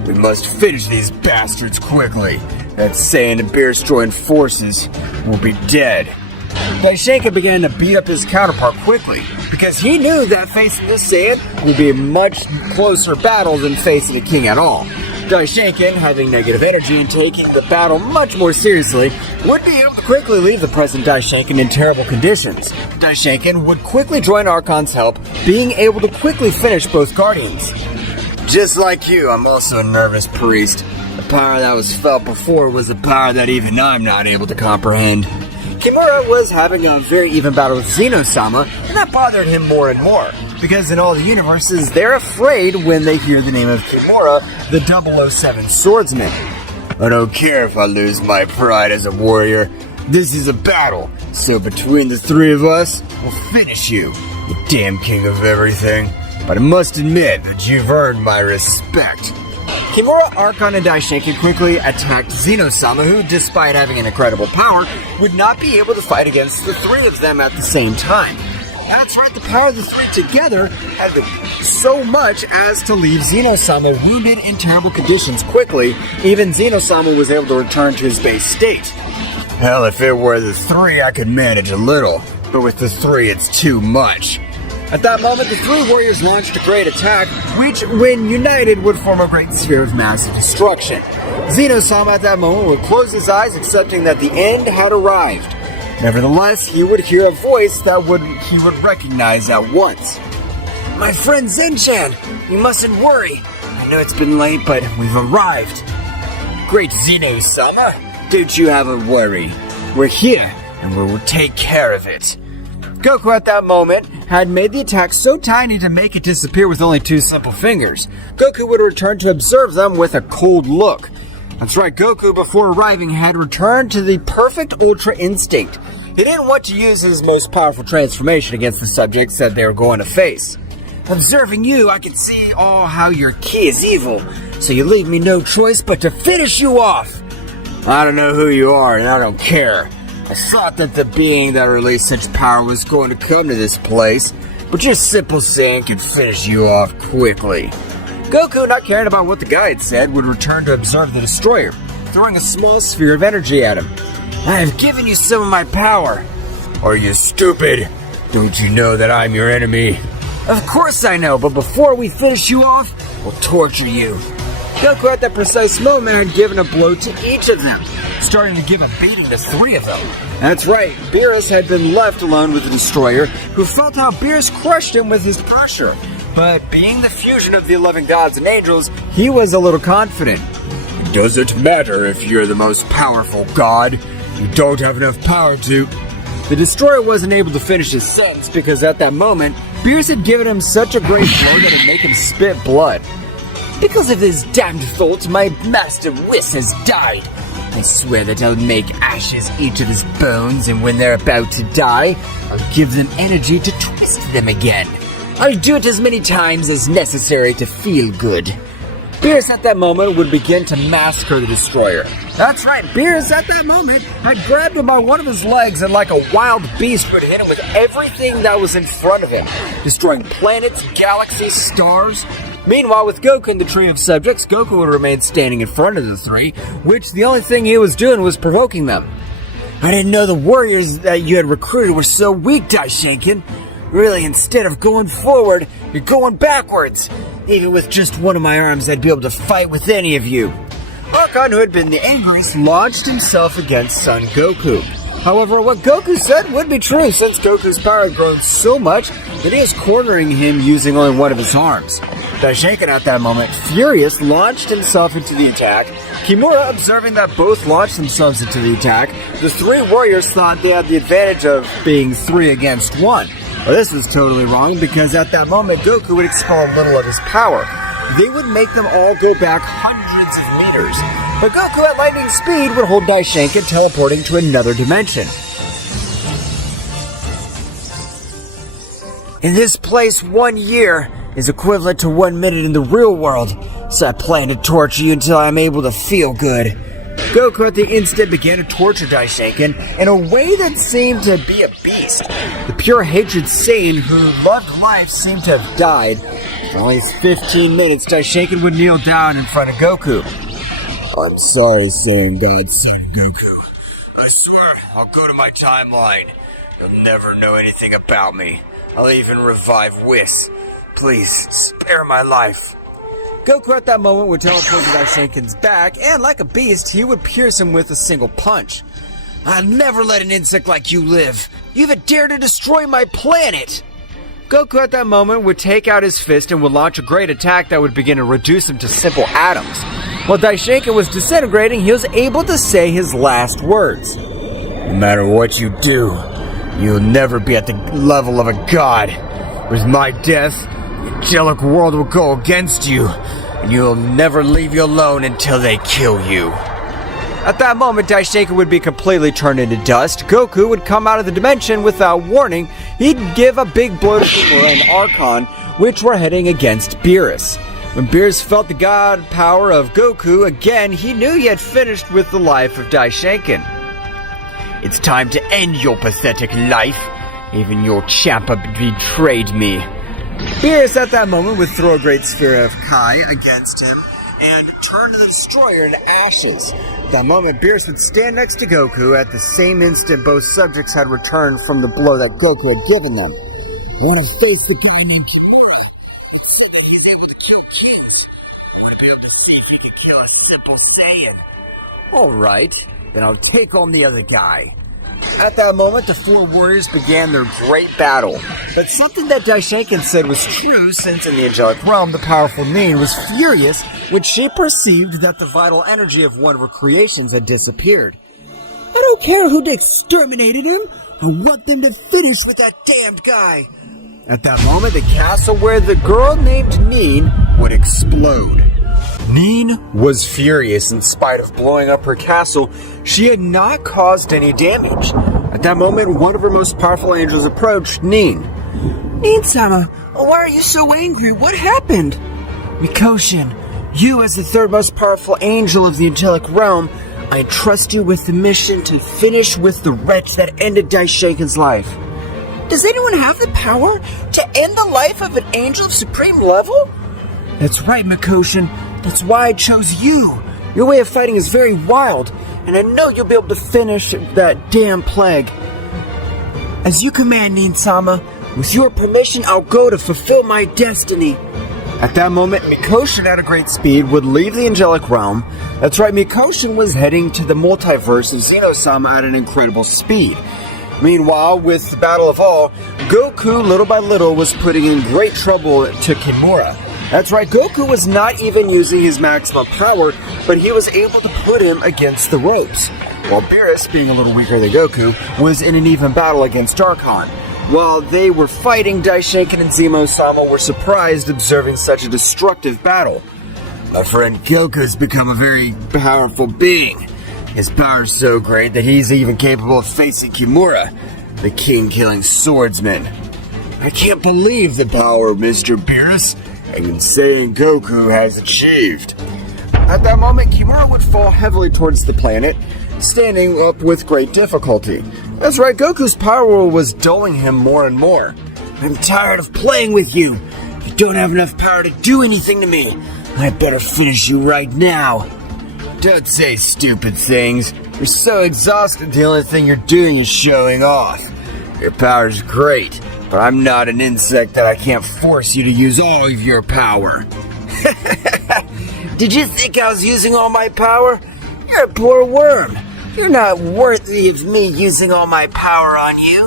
We must finish these bastards quickly. That Saiyan and Beerus joined forces will be dead. Daishinkan began to beat up his counterpart quickly, because he knew that facing this Saiyan would be a much closer battle than facing a king at all. Daishinkan, having negative energy and taking the battle much more seriously, would be able to quickly leave the present Daishinkan in terrible conditions. Daishinkan would quickly join Archon's help, being able to quickly finish both Guardians. Just like you, I'm also a nervous priest. The power that was felt before was a power that even I'm not able to comprehend. Kimura was having a very even battle with Zeno-sama, and that bothered him more and more, because in all the universes, they're afraid when they hear the name of Kimura, the 007 swordsman. I don't care if I lose my pride as a warrior. This is a battle, so between the three of us, we'll finish you, the damn king of everything. But I must admit that you've earned my respect. Kimura, Archon, and Daishinkan quickly attacked Zeno-sama, who, despite having an incredible power, would not be able to fight against the three of them at the same time. That's right, the power of the three together had so much as to leave Zeno-sama wounded in terrible conditions quickly. Even Zeno-sama was able to return to his base state. Hell, if it were the three, I could manage a little. But with the three, it's too much. At that moment, the three warriors launched a great attack, which, when united, would form a great sphere of massive destruction. Zeno-sama at that moment would close his eyes, accepting that the end had arrived. Nevertheless, he would hear a voice that he would recognize at once. My friend Zen-chan, you mustn't worry. I know it's been late, but we've arrived. Great Zeno-sama, don't you have a worry. We're here, and we will take care of it. Goku at that moment had made the attack so tiny to make it disappear with only two simple fingers. Goku would return to observe them with a cold look. That's right, Goku before arriving had returned to the perfect Ultra Instinct. He didn't want to use his most powerful transformation against the subjects that they were going to face. Observing you, I can see how your ki is evil, so you leave me no choice but to finish you off. I don't know who you are, and I don't care. I thought that the being that released such power was going to come to this place, but your simple Saiyan could finish you off quickly. Goku, not caring about what the guy had said, would return to observe the destroyer, throwing a small sphere of energy at him. I have given you some of my power. Are you stupid? Don't you know that I'm your enemy? Of course I know, but before we finish you off, we'll torture you. Goku at that precise moment had given a blow to each of them, starting to give a beating to three of them. That's right, Beerus had been left alone with the destroyer, who felt how Beerus crushed him with his pressure. But being the fusion of the 11 gods and angels, he was a little confident. Does it matter if you're the most powerful god? You don't have enough power to... The destroyer wasn't able to finish his sentence because at that moment, Beerus had given him such a great blow that it made him spit blood. Because of this damned fault, my master Whis has died. I swear that I'll make ashes each of his bones, and when they're about to die, I'll give them energy to twist them again. I'll do it as many times as necessary to feel good. Beerus at that moment would begin to massacre the destroyer. That's right, Beerus at that moment had grabbed him by one of his legs and like a wild beast would hit him with everything that was in front of him, destroying planets, galaxies, stars. Meanwhile, with Goku in the tree of subjects, Goku would remain standing in front of the three, which the only thing he was doing was provoking them. I didn't know the warriors that you had recruited were so weak, Daishinken. Really, instead of going forward, you're going backwards. Even with just one of my arms, I'd be able to fight with any of you. Mosan, who had been the angriest, launched himself against Son Goku. However, what Goku said would be true, since Goku's power had grown so much that he was cornering him using only one of his arms. Daishinken at that moment, furious, launched himself into the attack. Kimura, observing that both launched themselves into the attack, the three warriors thought they had the advantage of being 3 against 1. Well, this was totally wrong, because at that moment, Goku would expel a little of his power. They would make them all go back hundreds of meters. But Goku at lightning speed would hold Daishinken, teleporting to another dimension. In this place, 1 year is equivalent to 1 minute in the real world, so I plan to torture you until I'm able to feel good. Goku at the instant began to torture Daishinken in a way that seemed to be a beast. The pure hatred Saiyan who loved life seemed to have died. For at least 15 minutes, Daishinken would kneel down in front of Goku. I'm sorry, Saiyan God, son Goku. I swear I'll go to my timeline. You'll never know anything about me. I'll even revive Whis. Please, spare my life. Goku at that moment would teleport to Daishinken's back, and like a beast, he would pierce him with a single punch. I'll never let an insect like you live. You even dare to destroy my planet! Goku at that moment would take out his fist and would launch a great attack that would begin to reduce him to simple atoms. While Daishinken was disintegrating, he was able to say his last words. No matter what you do, you'll never be at the level of a god. With my death, the angelic world will go against you, and you'll never leave you alone until they kill you. At that moment, Daishinken would be completely turned into dust. Goku would come out of the dimension without warning. He'd give a big blow to Kimura and Archon, which were heading against Beerus. When Beerus felt the god power of Goku again, he knew he had finished with the life of Daishinken. It's time to end your pathetic life. Even your Champa betrayed me. Beerus at that moment would throw a great sphere of Kai against him and turn the destroyer into ashes. At that moment, Beerus would stand next to Goku. At the same instant, both subjects had returned from the blow that Goku had given them. I want to face the guy named Kimura. See that he's able to kill kids. I'd be able to see if he can kill a simple Saiyan. Alright, then I'll take on the other guy. At that moment, the four warriors began their great battle. But something that Daishinken said was true, since in the Angelic realm, the powerful Nin was furious when she perceived that the vital energy of one of her creations had disappeared. I don't care who exterminated him. I want them to finish with that damned guy. At that moment, the castle where the girl named Nin would explode. Nin was furious. In spite of blowing up her castle, she had not caused any damage. At that moment, one of her most powerful angels approached Nin. Nin-sama, why are you so angry? What happened? Mikoshin, you as the third most powerful angel of the Angelic realm, I entrust you with the mission to finish with the wretch that ended Daishinken's life. Does anyone have the power to end the life of an angel of supreme level? That's right, Mikoshin. That's why I chose you. Your way of fighting is very wild, and I know you'll be able to finish that damn plague. As you command, Nin-sama, with your permission, I'll go to fulfill my destiny. At that moment, Mikoshin at a great speed would leave the Angelic realm. That's right, Mikoshin was heading to the multiverse of Zeno-sama at an incredible speed. Meanwhile, with the Battle of All, Goku, little by little, was putting in great trouble to Kimura. That's right, Goku was not even using his maximum power, but he was able to put him against the ropes. While Beerus, being a little weaker than Goku, was in an even battle against Archon. While they were fighting, Daishinken and Zeno-sama were surprised observing such a destructive battle. My friend Goku's become a very powerful being. His power is so great that he's even capable of facing Kimura, the king-killing swordsman. I can't believe the power, Mr. Beerus. and Saiyan Goku has achieved. At that moment, Kimura would fall heavily towards the planet, standing up with great difficulty. That's right, Goku's power was dulling him more and more. I'm tired of playing with you. You don't have enough power to do anything to me. I better finish you right now. Don't say stupid things. You're so exhausted, the only thing you're doing is showing off. Your power's great, but I'm not an insect that I can't force you to use all of your power. Did you think I was using all my power? You're a poor worm. You're not worthy of me using all my power on you.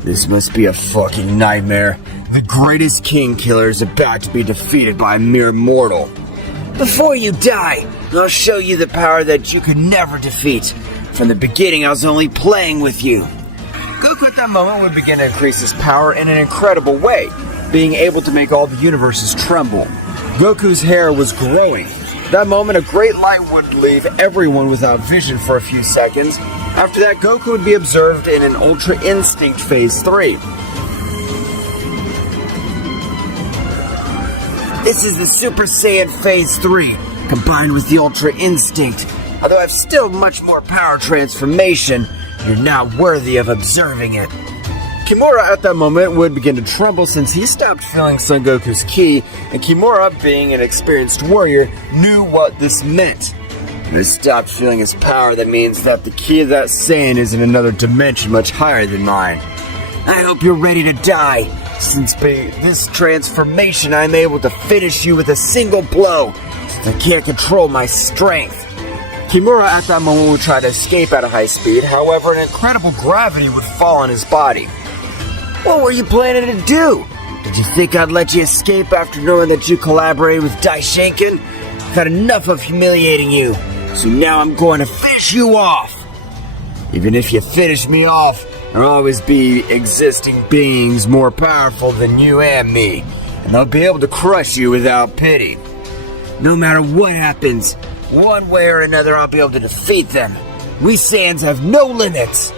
This must be a fucking nightmare. The greatest king killer is about to be defeated by a mere mortal. Before you die, I'll show you the power that you could never defeat. From the beginning, I was only playing with you. Goku at that moment would begin to increase his power in an incredible way, being able to make all the universes tremble. Goku's hair was growing. That moment, a great light would leave everyone without vision for a few seconds. After that, Goku would be observed in an Ultra Instinct Phase 3. This is the Super Saiyan Phase 3, combined with the Ultra Instinct. Although I have still much more power transformation, you're not worthy of observing it. Kimura at that moment would begin to tremble since he stopped feeling Son Goku's ki, and Kimura, being an experienced warrior, knew what this meant. When he stopped feeling his power, that means that the ki of that Saiyan is in another dimension much higher than mine. I hope you're ready to die. Since by this transformation, I'm able to finish you with a single blow, since I can't control my strength. Kimura at that moment would try to escape at a high speed, however, an incredible gravity would fall on his body. What were you planning to do? Did you think I'd let you escape after knowing that you collaborated with Daishinkan? I've had enough of humiliating you, so now I'm going to finish you off. Even if you finish me off, there'll always be existing beings more powerful than you and me, and they'll be able to crush you without pity. No matter what happens, one way or another I'll be able to defeat them. We Saiyans have no limits.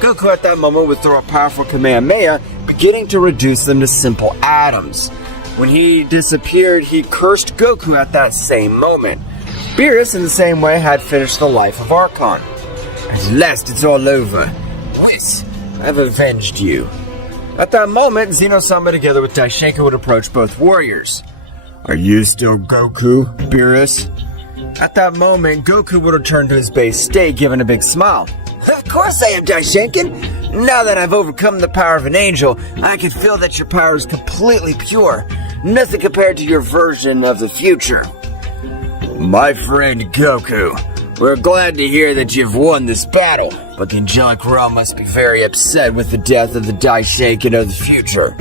Goku at that moment would throw a powerful Kamehameha, beginning to reduce them to simple atoms. When he disappeared, he cursed Goku at that same moment. Beerus, in the same way, had finished the life of Archon. At last it's all over. Whis, I've avenged you. At that moment, Zeno-sama together with Daishinkan would approach both warriors. Are you still Goku, Beerus? At that moment, Goku would return to his base state, giving a big smile. Of course I am, Daishinkan. Now that I've overcome the power of an angel, I can feel that your power is completely pure. Nothing compared to your version of the future. My friend Goku, we're glad to hear that you've won this battle, but the Angelic realm must be very upset with the death of the Daishinkan of the future.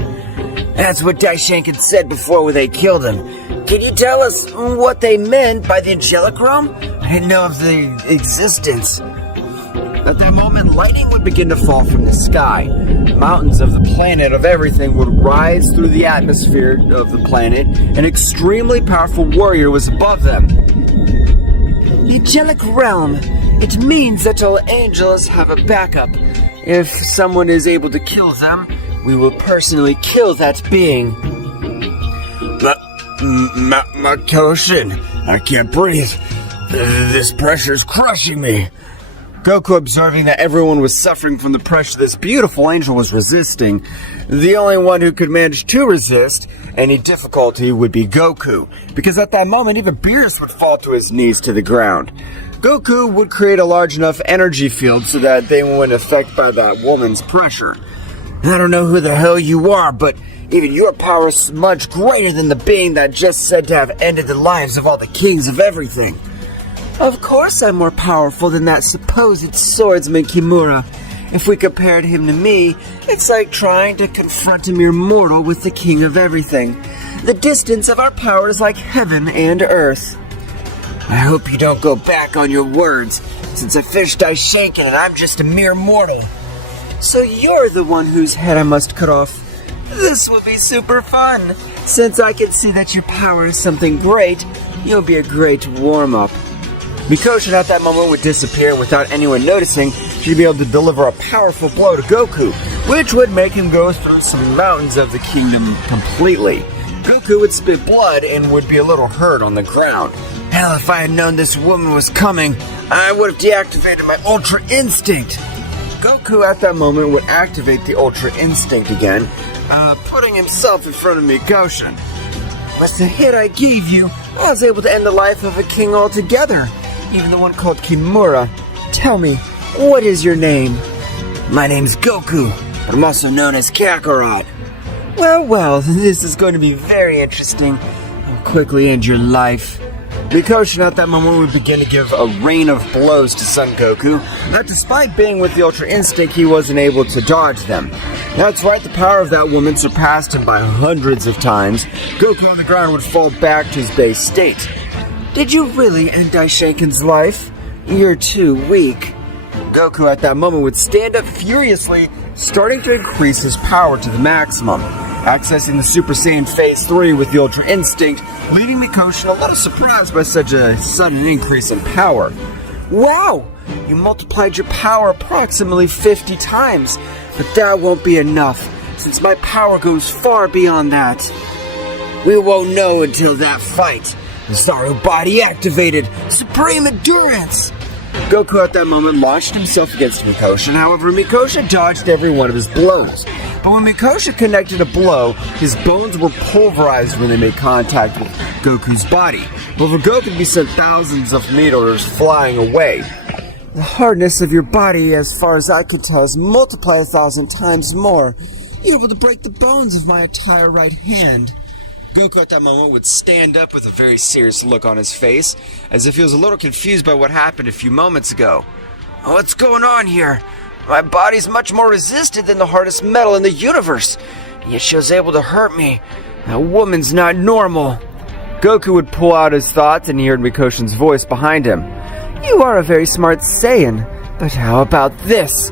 That's what Daishinkan said before they killed him. Can you tell us what they meant by the Angelic realm? I didn't know of the existence. At that moment, lightning would begin to fall from the sky. Mountains of the planet of everything would rise through the atmosphere of the planet. An extremely powerful warrior was above them. The Angelic realm. It means that all angels have a backup. If someone is able to kill them, we will personally kill that being. Makoshin, I can't breathe. This pressure is crushing me. Goku, observing that everyone was suffering from the pressure this beautiful angel was resisting, the only one who could manage to resist any difficulty would be Goku, because at that moment even Beerus would fall to his knees to the ground. Goku would create a large enough energy field so that they weren't affected by that woman's pressure. I don't know who the hell you are, but even your power is much greater than the being that just said to have ended the lives of all the kings of everything. Of course I'm more powerful than that supposed swordsman Kimura. If we compared him to me, it's like trying to confront a mere mortal with the king of everything. The distance of our power is like heaven and earth. I hope you don't go back on your words, since I finished Daishinkan and I'm just a mere mortal. So you're the one whose head I must cut off. This will be super fun. Since I can see that your power is something great, you'll be a great warm-up. Mikoshin at that moment would disappear without anyone noticing. She'd be able to deliver a powerful blow to Goku, which would make him go through some mountains of the kingdom completely. Goku would spit blood and would be a little hurt on the ground. Hell, if I had known this woman was coming, I would have deactivated my Ultra Instinct. Goku at that moment would activate the Ultra Instinct again, putting himself in front of Mikoshin. With the hit I gave you, I was able to end the life of a king altogether, even the one called Kimura. Tell me, what is your name? My name's Goku, but I'm also known as Kakarot. Well, this is going to be very interesting. I'll quickly end your life. Mikoshin at that moment would begin to give a rain of blows to Son Goku. Now, despite being with the Ultra Instinct, he wasn't able to dodge them. That's right, the power of that woman surpassed him by hundreds of times. Goku on the ground would fall back to his base state. Did you really end Daishinkan's life? You're too weak. Goku at that moment would stand up furiously, starting to increase his power to the maximum, accessing the Super Saiyan Phase 3 with the Ultra Instinct, leaving Mikoshin a little surprised by such a sudden increase in power. Wow! You multiplied your power approximately 50 times, but that won't be enough, since my power goes far beyond that. We won't know until that fight. Zaru body activated! Supreme Endurance! Goku at that moment launched himself against Mikoshin, however Mikoshin dodged every one of his blows. But when Mikoshin connected a blow, his bones were pulverized when they made contact with Goku's body. However, Goku could be sent thousands of meters flying away. The hardness of your body, as far as I can tell, is multiplied 1,000 times more. You're able to break the bones of my entire right hand. Goku at that moment would stand up with a very serious look on his face, as if he was a little confused by what happened a few moments ago. What's going on here? My body's much more resistant than the hardest metal in the universe, yet she was able to hurt me. That woman's not normal. Goku would pull out his thoughts and he heard Mikoshin's voice behind him. You are a very smart Saiyan, but how about this?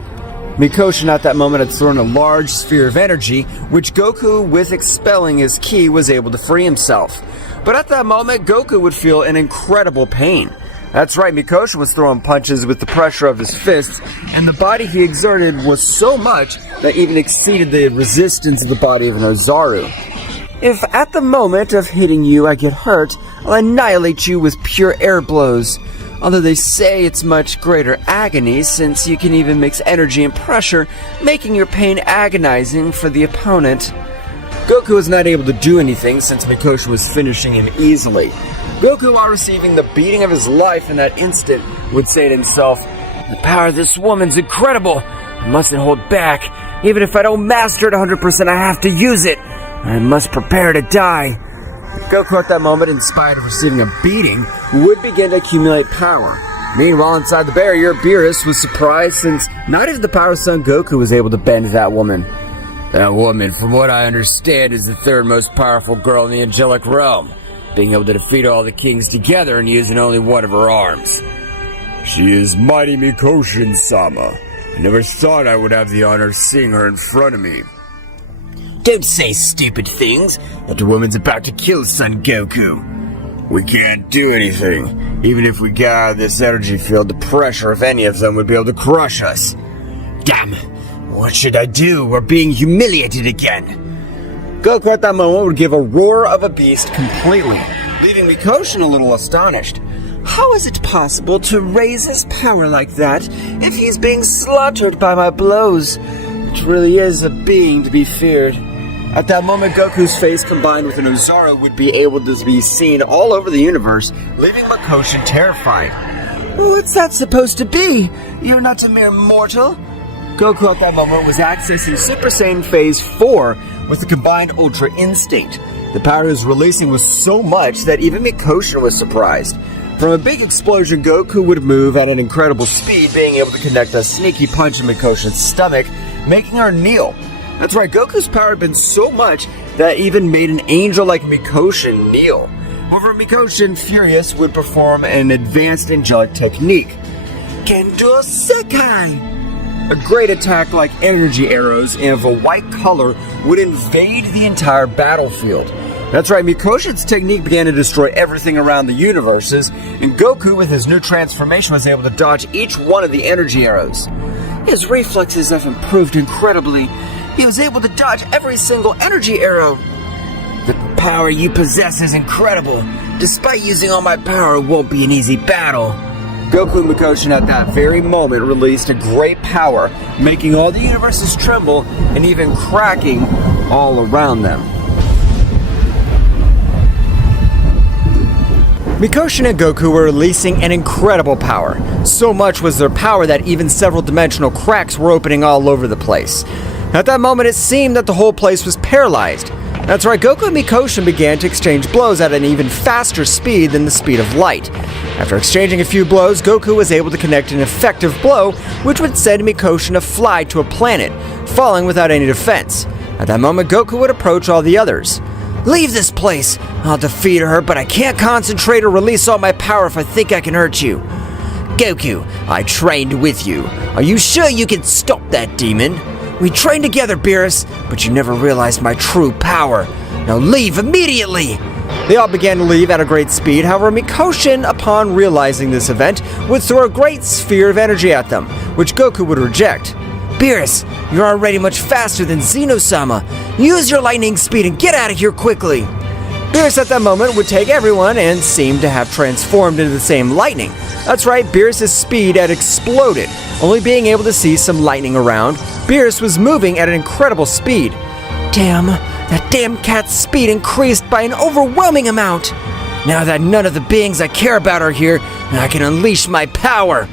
Mikoshin at that moment had thrown a large sphere of energy, which Goku, with expelling his ki, was able to free himself. But at that moment, Goku would feel an incredible pain. That's right, Mikoshin was throwing punches with the pressure of his fists, and the body he exerted was so much that even exceeded the resistance of the body of an Ozaru. If at the moment of hitting you I get hurt, I'll annihilate you with pure air blows. Although they say it's much greater agony, since you can even mix energy and pressure, making your pain agonizing for the opponent. Goku was not able to do anything since Mikoshin was finishing him easily. Goku, while receiving the beating of his life in that instant, would say to himself, The power of this woman's incredible. I mustn't hold back. Even if I don't master it 100%, I have to use it. I must prepare to die. Goku at that moment, in spite of receiving a beating, would begin to accumulate power. Meanwhile, inside the barrier, Beerus was surprised since not even the power of Son Goku was able to bend that woman. That woman, from what I understand, is the third most powerful girl in the Angelic realm, being able to defeat all the kings together and using only one of her arms. She is mighty Mikoshin-sama. I never thought I would have the honor of seeing her in front of me. Don't say stupid things. That woman's about to kill Son Goku. We can't do anything. Even if we got out of this energy field, the pressure of any of them would be able to crush us. Damn! What should I do? We're being humiliated again. Goku at that moment would give a roar of a beast completely, leaving Mikoshin a little astonished. How is it possible to raise his power like that if he's being slaughtered by my blows? It really is a being to be feared. At that moment, Goku's face combined with an Ozaru would be able to be seen all over the universe, leaving Mikoshin terrified. What's that supposed to be? You're not a mere mortal. Goku at that moment was accessing Super Saiyan Phase 4 with the combined Ultra Instinct. The power he was releasing was so much that even Mikoshin was surprised. From a big explosion, Goku would move at an incredible speed, being able to connect a sneaky punch in Mikoshin's stomach, making her kneel. That's right, Goku's power had been so much that even made an angel like Mikoshin kneel. However, Mikoshin, furious, would perform an advanced angelic technique. Kendo Sekai! A great attack like energy arrows and of a white color would invade the entire battlefield. That's right, Mikoshin's technique began to destroy everything around the universes, and Goku, with his new transformation, was able to dodge each one of the energy arrows. His reflexes have improved incredibly. He was able to dodge every single energy arrow. The power you possess is incredible. Despite using all my power, it won't be an easy battle. Goku and Mikoshi at that very moment released a great power, making all the universes tremble and even cracking all around them. Mikoshi and Goku were releasing an incredible power. So much was their power that even several dimensional cracks were opening all over the place. At that moment, it seemed that the whole place was paralyzed. That's right, Goku and Mikoshi began to exchange blows at an even faster speed than the speed of light. After exchanging a few blows, Goku was able to connect an effective blow, which would send Mikoshi to fly to a planet, falling without any defense. At that moment, Goku would approach all the others. "Leave this place! I'll defeat her, but I can't concentrate or release all my power if I think I can hurt you." "Goku, I trained with you. Are you sure you can stop that demon?" "We trained together, Beerus, but you never realized my true power. Now leave immediately!" They all began to leave at a great speed. However, Mikoshi, upon realizing this event, would throw a great sphere of energy at them, which Goku would reject. "Beerus, you're already much faster than Zeno-sama. Use your lightning speed and get out of here quickly." Beerus at that moment would take everyone and seemed to have transformed into the same lightning. That's right, Beerus' speed had exploded. Only being able to see some lightning around, Beerus was moving at an incredible speed. Damn, that damn cat's speed increased by an overwhelming amount. Now that none of the beings I care about are here, I can unleash my power.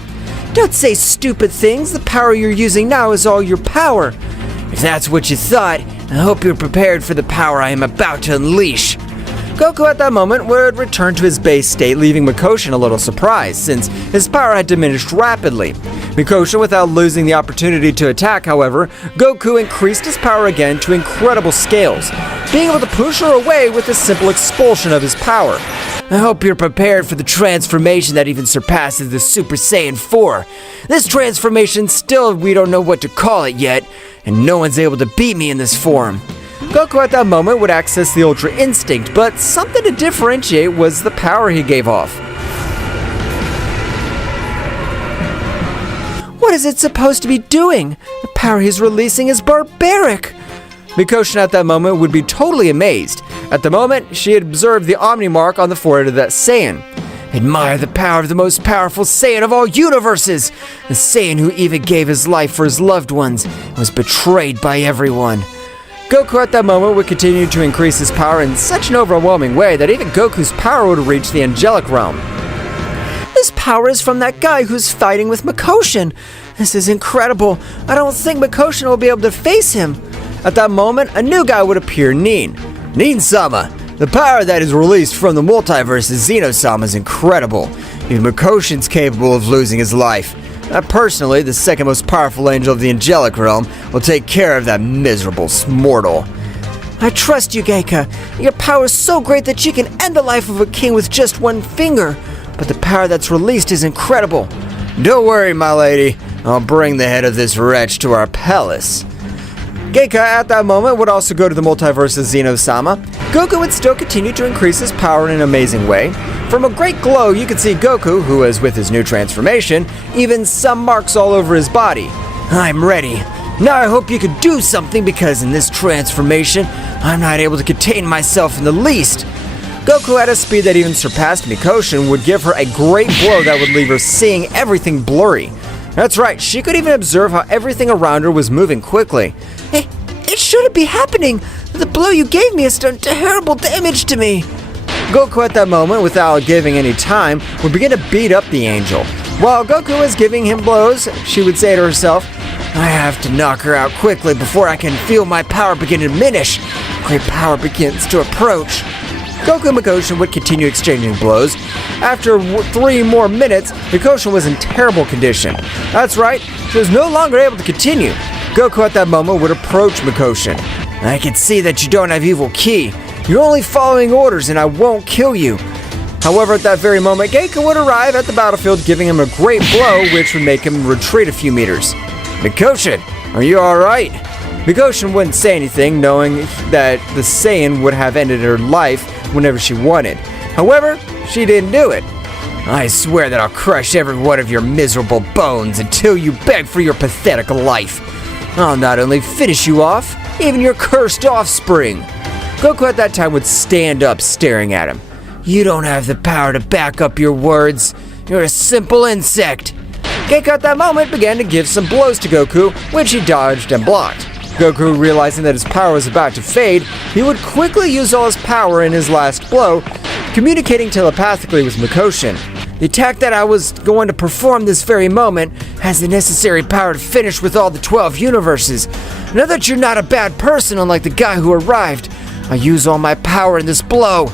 Don't say stupid things. The power you're using now is all your power. If that's what you thought, I hope you're prepared for the power I am about to unleash. Goku at that moment would return to his base state, leaving Mikoshi a little surprised, since his power had diminished rapidly. Mikoshi, without losing the opportunity to attack, however, Goku increased his power again to incredible scales, being able to push her away with a simple expulsion of his power. I hope you're prepared for the transformation that even surpasses the Super Saiyan 4. This transformation still, we don't know what to call it yet, and no one's able to beat me in this form. Goku at that moment would access the Ultra Instinct, but something to differentiate was the power he gave off. What is it supposed to be doing? The power he's releasing is barbaric. Mikoshi at that moment would be totally amazed. At the moment, she had observed the Omni mark on the forehead of that Saiyan. Admire the power of the most powerful Saiyan of all universes! The Saiyan who even gave his life for his loved ones and was betrayed by everyone. Goku at that moment would continue to increase his power in such an overwhelming way that even Goku's power would reach the Angelic realm. This power is from that guy who's fighting with Mikoshi. This is incredible. I don't think Mikoshi will be able to face him. At that moment, a new guy would appear, Nin-sama. The power that is released from the multiverse is Zeno-sama is incredible. Even Mikoshi's capable of losing his life. Personally, the second most powerful angel of the Angelic realm will take care of that miserable mortal. I trust you, Geika. Your power is so great that you can end the life of a king with just one finger. But the power that's released is incredible. Don't worry, my lady. I'll bring the head of this wretch to our palace. Geika at that moment would also go to the multiverse of Zeno-sama. Goku would still continue to increase his power in an amazing way. From a great glow, you could see Goku, who was with his new transformation, even some marks all over his body. I'm ready. Now I hope you could do something, because in this transformation, I'm not able to contain myself in the least. Goku at a speed that even surpassed Mikoshi would give her a great blow that would leave her seeing everything blurry. That's right, she could even observe how everything around her was moving quickly. It shouldn't be happening. The blow you gave me has done terrible damage to me. Goku at that moment, without giving any time, would begin to beat up the angel. While Goku was giving him blows, she would say to herself, I have to knock her out quickly before I can feel my power begin to diminish. Great power begins to approach. Goku and Mikoshi would continue exchanging blows. After 3 more minutes, Mikoshi was in terrible condition. That's right, she was no longer able to continue. Goku at that moment would approach Mikoshi. I can see that you don't have evil ki. You're only following orders and I won't kill you. However, at that very moment, Geika would arrive at the battlefield, giving him a great blow, which would make him retreat a few meters. Mikoshi, are you alright? Mikoshi wouldn't say anything, knowing that the Saiyan would have ended her life whenever she wanted. However, she didn't do it. I swear that I'll crush every one of your miserable bones until you beg for your pathetic life. I'll not only finish you off, even your cursed offspring. Goku at that time would stand up staring at him. "You don't have the power to back up your words. You're a simple insect." Geka at that moment began to give some blows to Goku, which he dodged and blocked. Goku, realizing that his power was about to fade, he would quickly use all his power in his last blow, communicating telepathically with Mikoshin. "The attack that I was going to perform this very moment has the necessary power to finish with all the 12 universes. Know that you're not a bad person, unlike the guy who arrived. I use all my power in this blow."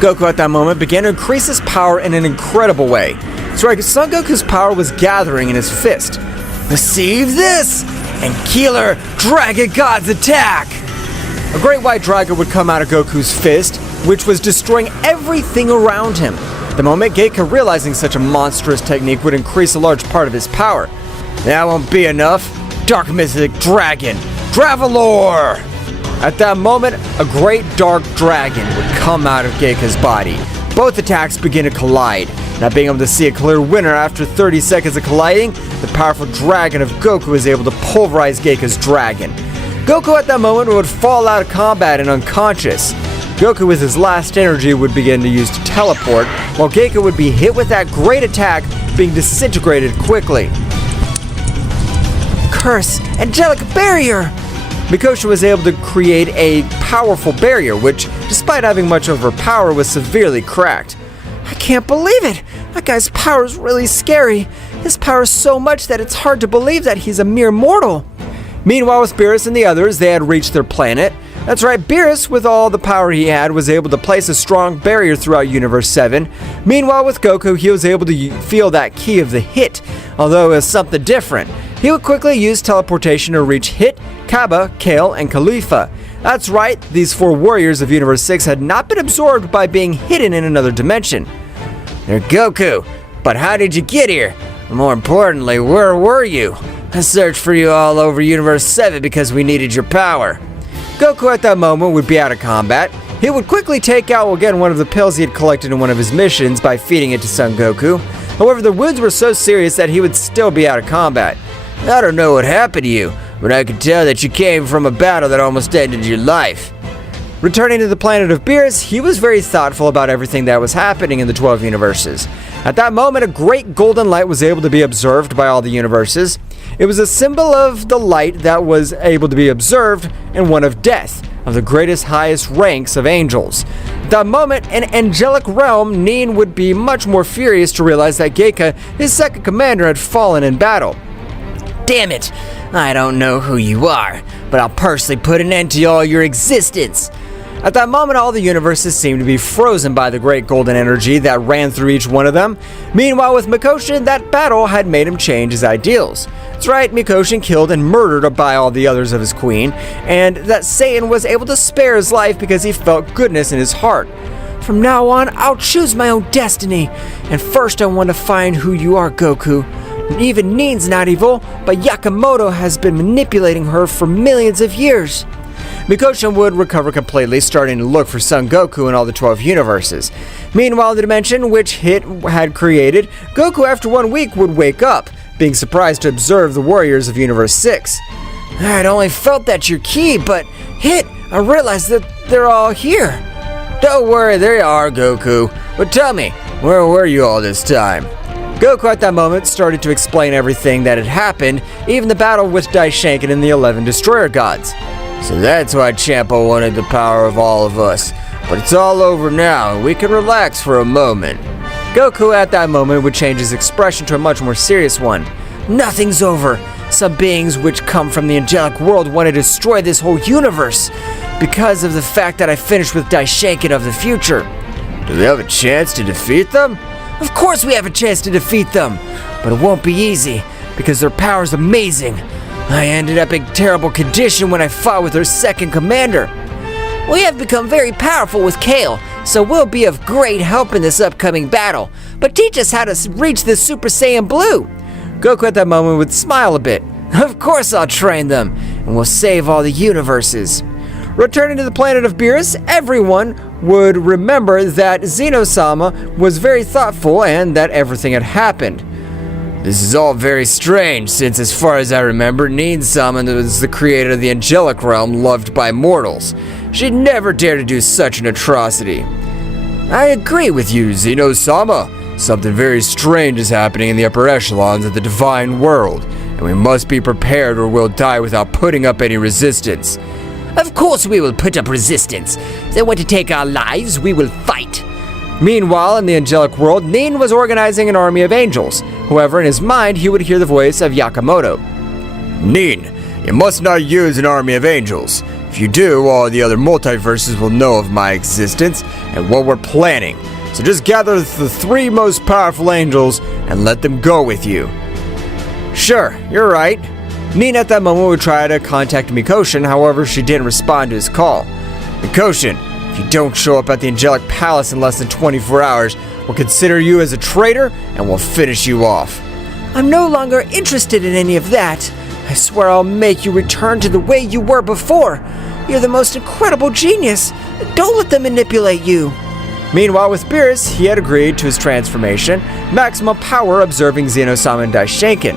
Goku at that moment began to increase his power in an incredible way. So Son Goku's power was gathering in his fist. "Receive this! And Killer Dragon God's attack!" A great white dragon would come out of Goku's fist, which was destroying everything around him. The moment Geka, realizing such a monstrous technique, would increase a large part of his power. "That won't be enough. Dark Mythic Dragon, Travelor!" At that moment, a great dark dragon would come out of Geka's body. Both attacks begin to collide. Not being able to see a clear winner after 30 seconds of colliding, the powerful dragon of Goku is able to pulverize Geka's dragon. Goku at that moment would fall out of combat and unconscious. Goku with his last energy would begin to use to teleport, while Geka would be hit with that great attack, being disintegrated quickly. Curse! Angelic barrier! Mikoshin was able to create a powerful barrier, which, despite having much of her power, was severely cracked. "I can't believe it! That guy's power is really scary. His power is so much that it's hard to believe that he's a mere mortal." Meanwhile, with Beerus and the others, they had reached their planet. That's right, Beerus, with all the power he had, was able to place a strong barrier throughout Universe 7. Meanwhile, with Goku, he was able to feel that key of the Hit, although it was something different. He would quickly use teleportation to reach Hit, Kaba, Kale, and Khalifa. That's right, these 4 warriors of Universe 6 had not been absorbed by being hidden in another dimension. "They're Goku, but how did you get here? More importantly, where were you? I searched for you all over Universe 7 because we needed your power." Goku at that moment would be out of combat. He would quickly take out again one of the pills he had collected in one of his missions by feeding it to Son Goku. However, the wounds were so serious that he would still be out of combat. "I don't know what happened to you, but I could tell that you came from a battle that almost ended your life." Returning to the planet of Beerus, he was very thoughtful about everything that was happening in the 12 universes. At that moment, a great golden light was able to be observed by all the universes. It was a symbol of the light that was able to be observed, and one of death, of the greatest, highest ranks of angels. At that moment, in Angelic realm, Neen would be much more furious to realize that Geka, his second commander, had fallen in battle. "Damn it! I don't know who you are, but I'll personally put an end to all your existence." At that moment, all the universes seemed to be frozen by the great golden energy that ran through each one of them. Meanwhile, with Mikoshin, that battle had made him change his ideals. That's right, Mikoshin killed and murdered by all the others of his queen, and that Satan was able to spare his life because he felt goodness in his heart. "From now on, I'll choose my own destiny, and first I want to find who you are, Goku. Even Neen's not evil, but Yakamoto has been manipulating her for millions of years." Mikoshin would recover completely, starting to look for Son Goku in all the 12 universes. Meanwhile, the dimension which Hit had created, Goku after 1 week would wake up, being surprised to observe the warriors of Universe 6. "I'd only felt that your key, but Hit, I realized that they're all here." "Don't worry, they are, Goku. But tell me, where were you all this time?" Goku at that moment started to explain everything that had happened, even the battle with Daishanken and the 11 Destroyer Gods. "So that's why Champa wanted the power of all of us. But it's all over now, and we can relax for a moment." Goku at that moment would change his expression to a much more serious one. "Nothing's over. Some beings which come from the angelic world want to destroy this whole universe because of the fact that I finished with Daishanken of the future." "Do we have a chance to defeat them?" "Of course we have a chance to defeat them, but it won't be easy because their power is amazing. I ended up in terrible condition when I fought with their second commander. We have become very powerful with Kale, so we'll be of great help in this upcoming battle. But teach us how to reach the Super Saiyan Blue." Goku at that moment would smile a bit. "Of course I'll train them, and we'll save all the universes." Returning to the planet of Beerus, everyone would remember that Zeno-sama was very thoughtful and that everything had happened. This is all very strange, since as far as I remember, Zeno-sama was the creator of the Angelic realm loved by mortals. She'd never dare to do such an atrocity. I agree with you, Zeno-sama. Something very strange is happening in the upper echelons of the divine world, and we must be prepared or we'll die without putting up any resistance. Of course we will put up resistance. If they want to take our lives, we will fight. Meanwhile, in the angelic world, Nin was organizing an army of angels. However, in his mind, he would hear the voice of Yakamoto. Nin, you must not use an army of angels. If you do, all the other multiverses will know of my existence and what we're planning. So just gather the 3 most powerful angels and let them go with you. Sure, you're right. Nin at that moment would try to contact Mikoshin, however, she didn't respond to his call. Mikoshin, if you don't show up at the Angelic Palace in less than 24 hours, we'll consider you as a traitor and we'll finish you off. I'm no longer interested in any of that. I swear I'll make you return to the way you were before. You're the most incredible genius. Don't let them manipulate you. Meanwhile, with Beerus, he had agreed to his transformation, maximum power observing Zeno-sama and Daishinken.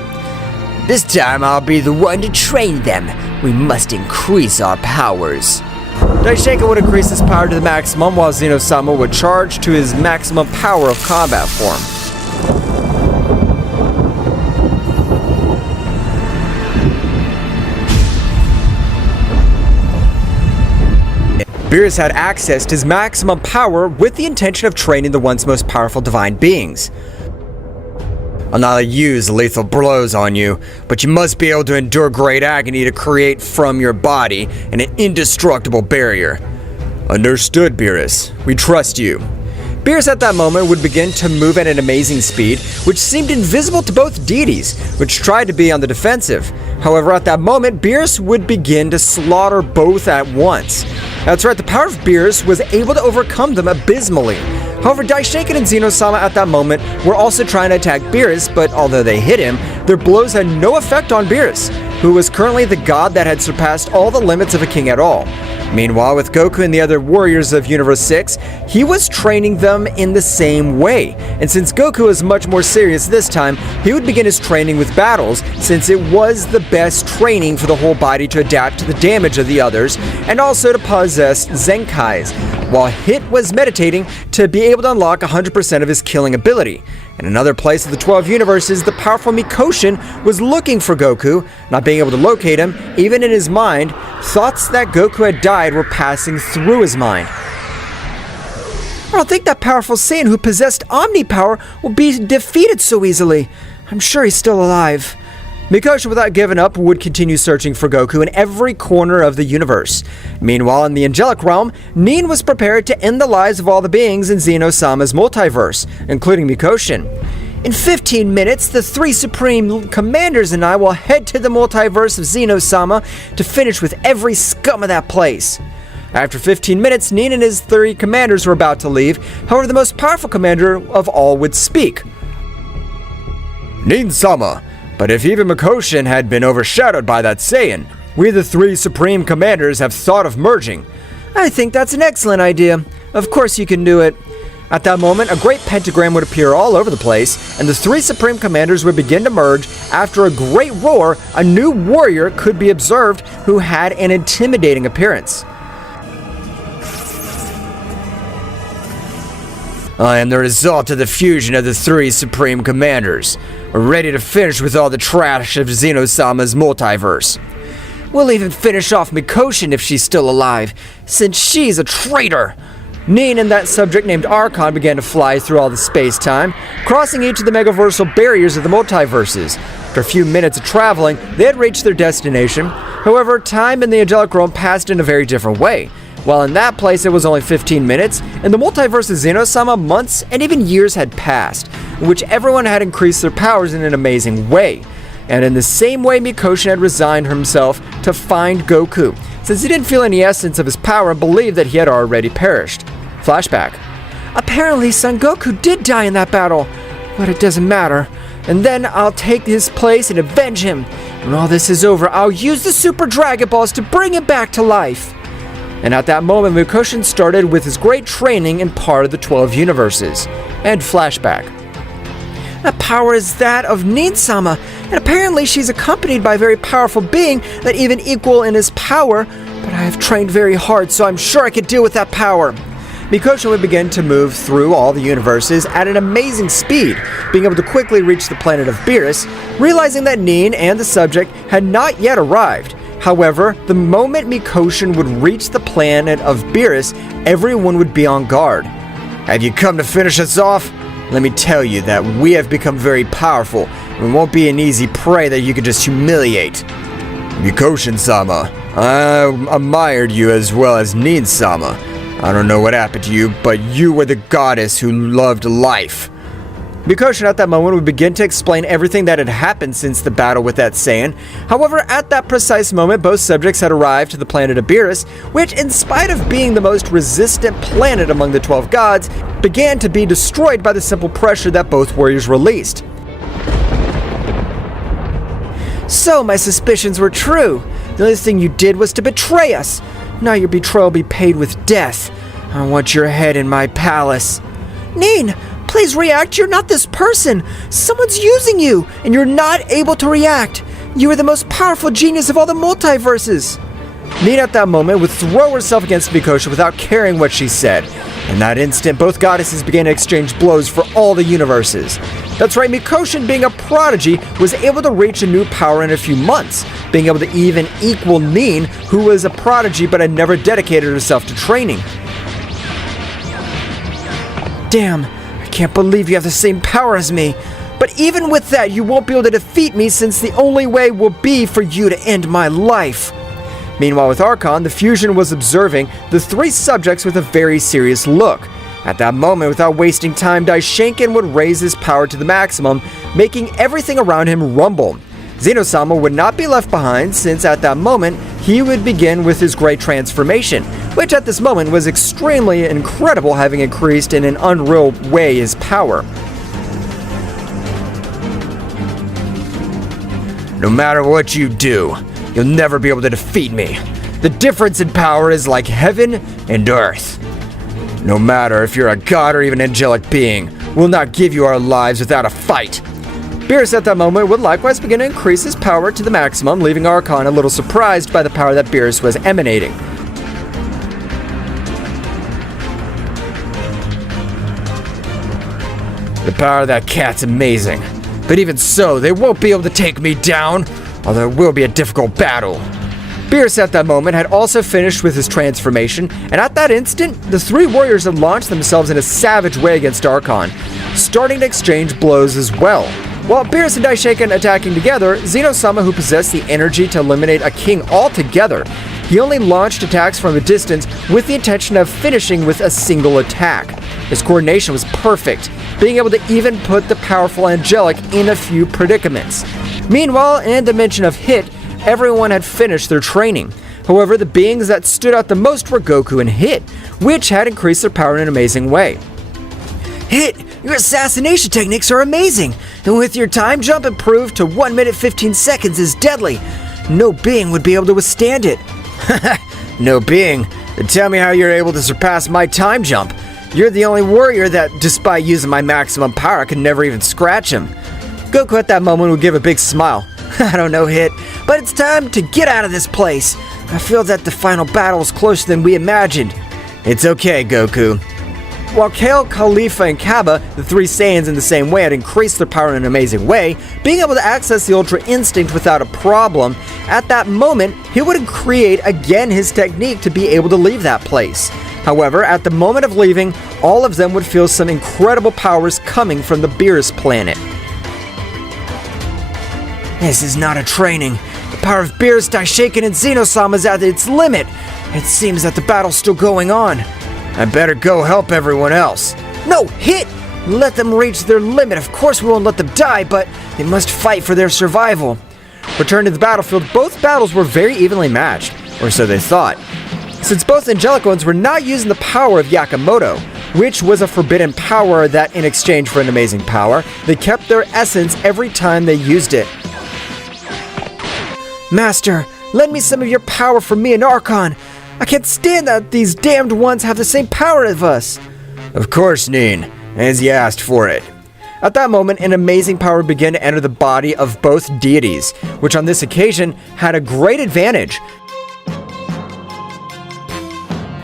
This time I'll be the one to train them. We must increase our powers. Daishinken would increase his power to the maximum, while Zeno-sama would charge to his maximum power of combat form. Beerus had access to his maximum power with the intention of training the once most powerful divine beings. I'll not use lethal blows on you, but you must be able to endure great agony to create from your body an indestructible barrier. Understood, Beerus. We trust you. Beerus at that moment would begin to move at an amazing speed, which seemed invisible to both deities, which tried to be on the defensive. However, at that moment, Beerus would begin to slaughter both at once. That's right, the power of Beerus was able to overcome them abysmally. However, Daishinken and Zeno-sama at that moment were also trying to attack Beerus, but although they hit him, their blows had no effect on Beerus, who was currently the god that had surpassed all the limits of a king at all. Meanwhile, with Goku and the other warriors of Universe 6, he was training them in the same way. And since Goku was much more serious this time, he would begin his training with battles, since it was the best training for the whole body to adapt to the damage of the others, and also to possess Zenkais, while Hit was meditating to be able to unlock 100% of his killing ability. In another place of the 12 universes, the powerful Mikoshin was looking for Goku, not being able to locate him. Even in his mind, thoughts that Goku had died were passing through his mind. I don't think that powerful Saiyan who possessed Omni power will be defeated so easily. I'm sure he's still alive. Mikoshin, without giving up, would continue searching for Goku in every corner of the universe. Meanwhile, in the Angelic realm, Nin was prepared to end the lives of all the beings in Zeno-sama's multiverse, including Mikoshin. In 15 minutes, the 3 Supreme Commanders and I will head to the multiverse of Zeno-sama to finish with every scum of that place. After 15 minutes, Nin and his 3 commanders were about to leave. However, the most powerful commander of all would speak. Nin-sama, but if even Mikoshin had been overshadowed by that Saiyan, we the 3 Supreme Commanders have thought of merging. I think that's an excellent idea. Of course you can do it. At that moment, a great pentagram would appear all over the place, and the 3 Supreme Commanders would begin to merge. After a great roar, a new warrior could be observed who had an intimidating appearance. I am the result of the fusion of the 3 Supreme Commanders. We're ready to finish with all the trash of Zeno-sama's multiverse. We'll even finish off Mikoshin if she's still alive, since she's a traitor. Nin and that subject named Archon began to fly through all the space-time, crossing each of the megaversal barriers of the multiverses. After a few minutes of traveling, they had reached their destination. However, time in the Angelic realm passed in a very different way. While in that place it was only 15 minutes, in the multiverse of Zeno-sama, months and even years had passed, in which everyone had increased their powers in an amazing way. And in the same way, Mikoshin had resigned himself to find Goku, since he didn't feel any essence of his power and believed that he had already perished. Flashback. Apparently, Son Goku did die in that battle, but it doesn't matter. And then I'll take his place and avenge him. When all this is over, I'll use the Super Dragon Balls to bring him back to life. And at that moment, Mikoshin started with his great training in part of the 12 universes. And flashback. That power is that of Zeno-sama, and apparently she's accompanied by a very powerful being that even equal in his power, but I have trained very hard, so I'm sure I could deal with that power. Beerus would begin to move through all the universes at an amazing speed, being able to quickly reach the planet of Beerus, realizing that Neen and the subject had not yet arrived. However, the moment Mikoshin would reach the planet of Beerus, everyone would be on guard. Have you come to finish us off? Let me tell you that we have become very powerful, and we won't be an easy prey that you could just humiliate. Mikoshin-sama, I admired you as well as Neen-sama. I don't know what happened to you, but you were the goddess who loved life. Mikoshin at that moment would begin to explain everything that had happened since the battle with that Saiyan. However, at that precise moment, both subjects had arrived to the planet of Beerus, which, in spite of being the most resistant planet among the 12 gods, began to be destroyed by the simple pressure that both warriors released. So, my suspicions were true. The only thing you did was to betray us. Now your betrayal will be paid with death. I want your head in my palace. Neen, please react. You're not this person. Someone's using you, and you're not able to react. You are the most powerful genius of all the multiverses. Neen at that moment would throw herself against Mikoshin without caring what she said. In that instant, both goddesses began to exchange blows for all the universes. That's right, Mikoshin, being a prodigy, was able to reach a new power in a few months, being able to even equal Neen, who was a prodigy but had never dedicated herself to training. Damn, I can't believe you have the same power as me. But even with that, you won't be able to defeat me, since the only way will be for you to end my life. Meanwhile, with Archon, the fusion was observing the three subjects with a very serious look. At that moment, without wasting time, Daishinkan would raise his power to the maximum, making everything around him rumble. Zeno-sama would not be left behind, since at that moment, he would begin with his great transformation, which at this moment was extremely incredible, having increased in an unreal way his power. No matter what you do, you'll never be able to defeat me. The difference in power is like heaven and earth. No matter if you're a god or even angelic being, we'll not give you our lives without a fight. Beerus at that moment would likewise begin to increase his power to the maximum, leaving Archon a little surprised by the power that Beerus was emanating. The power of that cat's amazing. But even so, they won't be able to take me down, although it will be a difficult battle. Beerus at that moment had also finished with his transformation, and at that instant, the three warriors had launched themselves in a savage way against Archon, starting to exchange blows as well. While Beerus and Daishinkan attacking together, Zeno-sama, who possessed the energy to eliminate a king altogether, he only launched attacks from a distance with the intention of finishing with a single attack. His coordination was perfect, being able to even put the powerful Angelic in a few predicaments. Meanwhile, in the dimension of Hit, everyone had finished their training. However, the beings that stood out the most were Goku and Hit, which had increased their power in an amazing way. Hit, your assassination techniques are amazing, and with your time jump improved to 1 minute 15 seconds is deadly. No being would be able to withstand it. No being? Then tell me how you're able to surpass my time jump. You're the only warrior that, despite using my maximum power, could never even scratch him. Goku at that moment would give a big smile. I don't know, Hit, but it's time to get out of this place. I feel that the final battle is closer than we imagined. It's okay, Goku. While Kale, Khalifa, and Kaba, the three Saiyans in the same way, had increased their power in an amazing way, being able to access the Ultra Instinct without a problem, at that moment, he would create again his technique to be able to leave that place. However, at the moment of leaving, all of them would feel some incredible powers coming from the Beerus planet. This is not a training. The power of Beerus, Daishinkan, and Zeno-sama is at its limit. It seems that the battle's still going on. I better go help everyone else. No, Hit! Let them reach their limit. Of course we won't let them die, but they must fight for their survival. Returned to the battlefield, both battles were very evenly matched, or so they thought. Since both angelic ones were not using the power of Yakamoto, which was a forbidden power that, in exchange for an amazing power, they kept their essence every time they used it. Master, lend me some of your power for me and Archon. I can't stand that these damned ones have the same power as us. Of course, Neen, as you asked for it. At that moment, an amazing power began to enter the body of both deities, which on this occasion had a great advantage.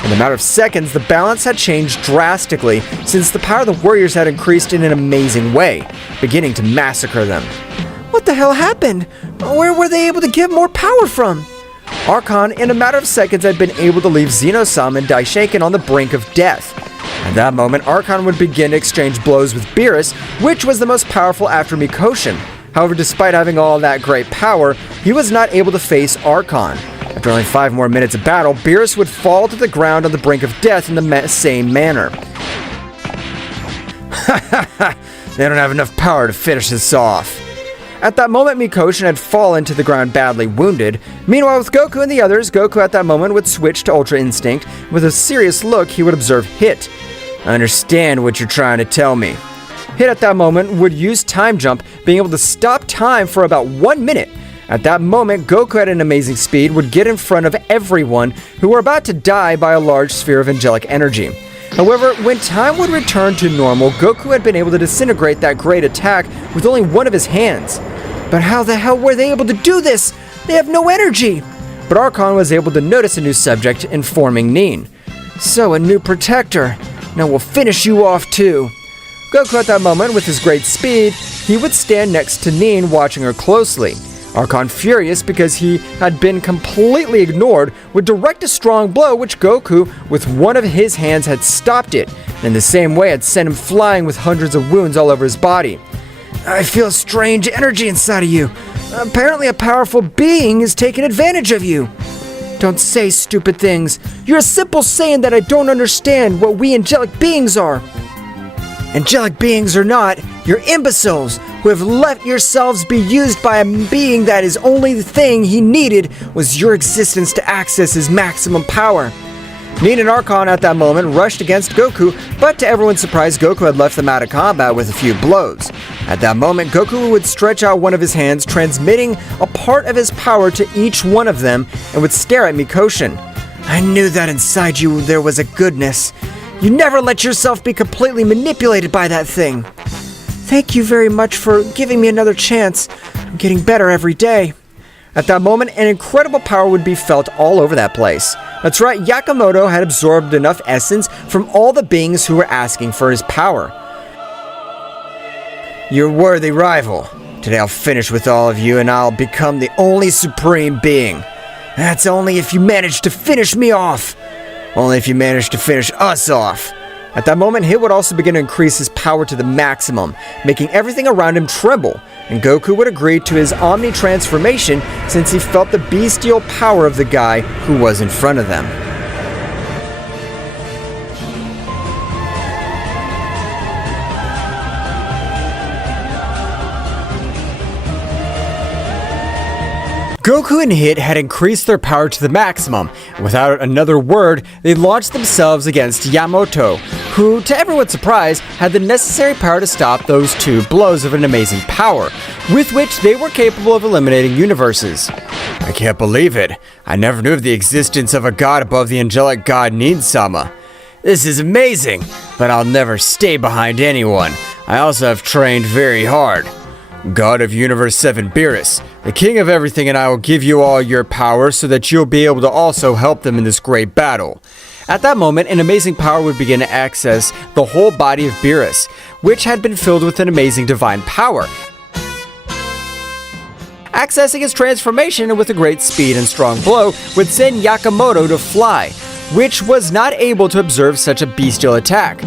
In a matter of seconds, the balance had changed drastically since the power of the warriors had increased in an amazing way, beginning to massacre them. What the hell happened? Where were they able to get more power from? Archon, in a matter of seconds, had been able to leave Zeno-sama and Daishaken on the brink of death. At that moment, Archon would begin to exchange blows with Beerus, which was the most powerful after Mikoshin. However, despite having all that great power, he was not able to face Archon. After only 5 more minutes of battle, Beerus would fall to the ground on the brink of death in the same manner. They don't have enough power to finish this off. At that moment, Mikoshin had fallen to the ground badly wounded. Meanwhile, with Goku and the others, Goku at that moment would switch to Ultra Instinct. With a serious look, he would observe Hit. I understand what you're trying to tell me. Hit at that moment would use Time Jump, being able to stop time for about 1 minute. At that moment, Goku at an amazing speed would get in front of everyone who were about to die by a large sphere of angelic energy. However, when time would return to normal, Goku had been able to disintegrate that great attack with only one of his hands. But how the hell were they able to do this? They have no energy! But Archon was able to notice a new subject, informing Nin. So, a new protector. Now we'll finish you off too. Goku at that moment, with his great speed, he would stand next to Nin, watching her closely. Archon, furious because he had been completely ignored, would direct a strong blow which Goku, with one of his hands, had stopped it, and in the same way had sent him flying with hundreds of wounds all over his body. I feel a strange energy inside of you. Apparently a powerful being is taking advantage of you. Don't say stupid things. You're a simple saying that I don't understand what we angelic beings are. Angelic beings or not, you're imbeciles who have let yourselves be used by a being that is only the thing he needed was your existence to access his maximum power. Nin and Archon at that moment rushed against Goku, but to everyone's surprise, Goku had left them out of combat with a few blows. At that moment, Goku would stretch out one of his hands, transmitting a part of his power to each one of them, and would stare at Mikoshin. I knew that inside you there was a goodness. You never let yourself be completely manipulated by that thing. Thank you very much for giving me another chance. I'm getting better every day. At that moment, an incredible power would be felt all over that place. That's right, Yakamoto had absorbed enough essence from all the beings who were asking for his power. You're a worthy rival. Today I'll finish with all of you and I'll become the only supreme being. That's only if you manage to finish me off. Only if you manage to finish us off. At that moment, Hit would also begin to increase his power to the maximum, making everything around him tremble, and Goku would agree to his Omni transformation since he felt the bestial power of the guy who was in front of them. Goku and Hit had increased their power to the maximum. Without another word, they launched themselves against Yamato, who, to everyone's surprise, had the necessary power to stop those 2 blows of an amazing power, with which they were capable of eliminating universes. I can't believe it. I never knew of the existence of a god above the angelic god Nin-sama. This is amazing, but I'll never stay behind anyone. I also have trained very hard. God of Universe 7 Beerus, the king of everything, and I will give you all your power so that you'll be able to also help them in this great battle. At that moment, an amazing power would begin to access the whole body of Beerus, which had been filled with an amazing divine power. Accessing his transformation and with a great speed and strong blow would send Yakamoto to fly, which was not able to observe such a bestial attack.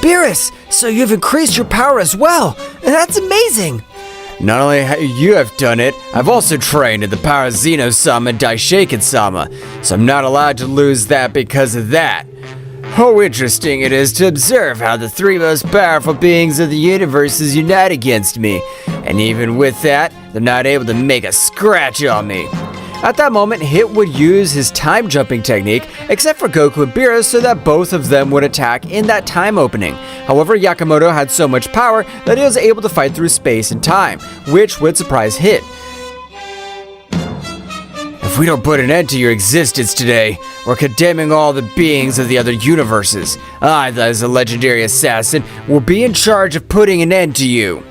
Beerus, so you've increased your power as well, and that's amazing! Not only have you have done it, I've also trained in the power of Zeno-sama and Daishaken-sama, so I'm not allowed to lose that because of that. How interesting it is to observe how the 3 most powerful beings of the universes unite against me, and even with that, they're not able to make a scratch on me. At that moment, Hit would use his time jumping technique, except for Goku and Beerus, so that both of them would attack in that time opening. However, Yakamoto had so much power that he was able to fight through space and time, which would surprise Hit. If we don't put an end to your existence today, we're condemning all the beings of the other universes. I, as a legendary assassin, will be in charge of putting an end to you.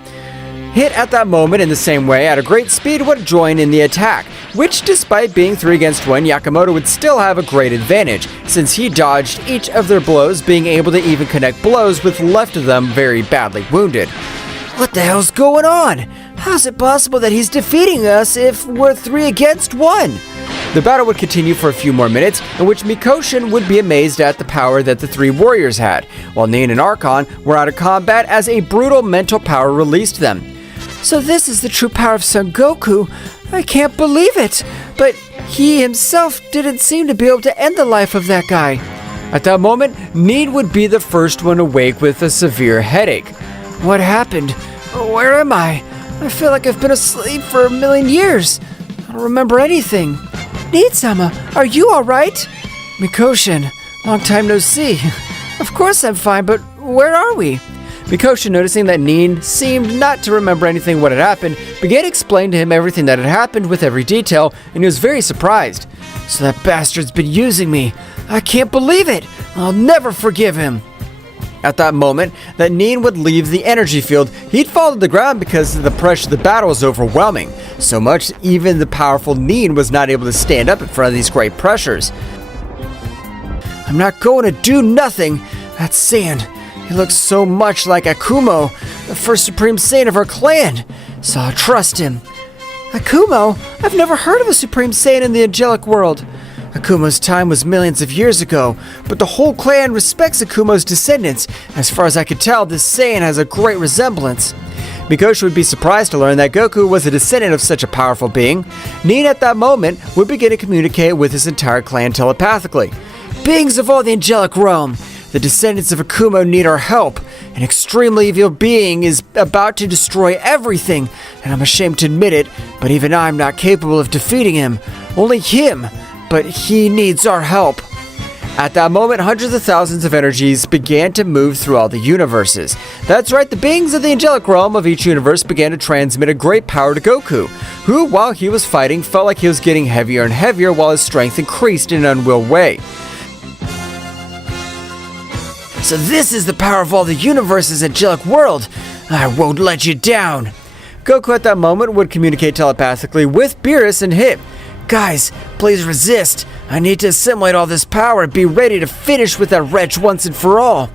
Hit at that moment in the same way at a great speed would join in the attack, which despite being 3 against 1, Yakamoto would still have a great advantage, since he dodged each of their blows, being able to even connect blows with left of them very badly wounded. What the hell's going on? How's it possible that he's defeating us if we're 3 against 1? The battle would continue for a few more minutes, in which Mikoshin would be amazed at the power that the 3 warriors had, while Nin and Archon were out of combat as a brutal mental power released them. So this is the true power of Son Goku. I can't believe it. But he himself didn't seem to be able to end the life of that guy. At that moment, Nin would be the first one awake with a severe headache. What happened? Where am I? I feel like I've been asleep for a million years. I don't remember anything. Nin-sama, are you alright? Mikoshin, long time no see. Of course I'm fine, but where are we? Mikoshin, noticing that Nin seemed not to remember anything what had happened, began to explain to him everything that had happened with every detail, and he was very surprised. So that bastard's been using me. I can't believe it. I'll never forgive him. At that moment, that Nin would leave the energy field, he'd fall to the ground because the pressure of the battle was overwhelming. So much, even the powerful Nin was not able to stand up in front of these great pressures. I'm not going to do nothing. That's Saiyan. He looks so much like Akumo, the first Supreme Saiyan of our clan, so I'll trust him. Akumo? I've never heard of a Supreme Saiyan in the Angelic world. Akumo's time was millions of years ago, but the whole clan respects Akumo's descendants. As far as I could tell, this Saiyan has a great resemblance. Mikoshin would be surprised to learn that Goku was a descendant of such a powerful being. Nin at that moment would begin to communicate with his entire clan telepathically. Beings of all the Angelic realm, the descendants of Akumo need our help. An extremely evil being is about to destroy everything, and I'm ashamed to admit it, but even I'm not capable of defeating him. Only him, but he needs our help. At that moment, hundreds of thousands of energies began to move through all the universes. That's right, the beings of the angelic realm of each universe began to transmit a great power to Goku, who, while he was fighting, felt like he was getting heavier and heavier while his strength increased in an unreal way. So this is the power of all the universes' angelic world. I won't let you down. Goku at that moment would communicate telepathically with Beerus and Hit. Guys, please resist. I need to assimilate all this power and be ready to finish with that wretch once and for all.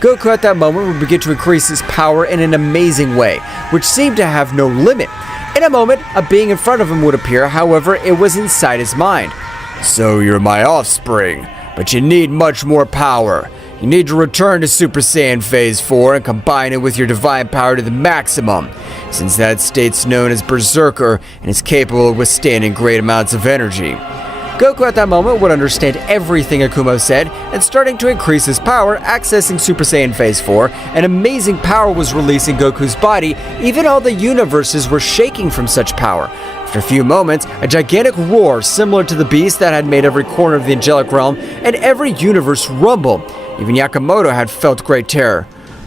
Goku at that moment would begin to increase his power in an amazing way, which seemed to have no limit. In a moment, a being in front of him would appear, however, it was inside his mind. So you're my offspring, but you need much more power. You need to return to Super Saiyan Phase 4 and combine it with your divine power to the maximum, since that state's known as Berserker and is capable of withstanding great amounts of energy. Goku at that moment would understand everything Akumo said, and starting to increase his power, accessing Super Saiyan Phase 4, an amazing power was releasing Goku's body, even all the universes were shaking from such power. After a few moments, a gigantic roar similar to the beast that had made every corner of the angelic realm and every universe rumble. Even Yakamoto had felt great terror.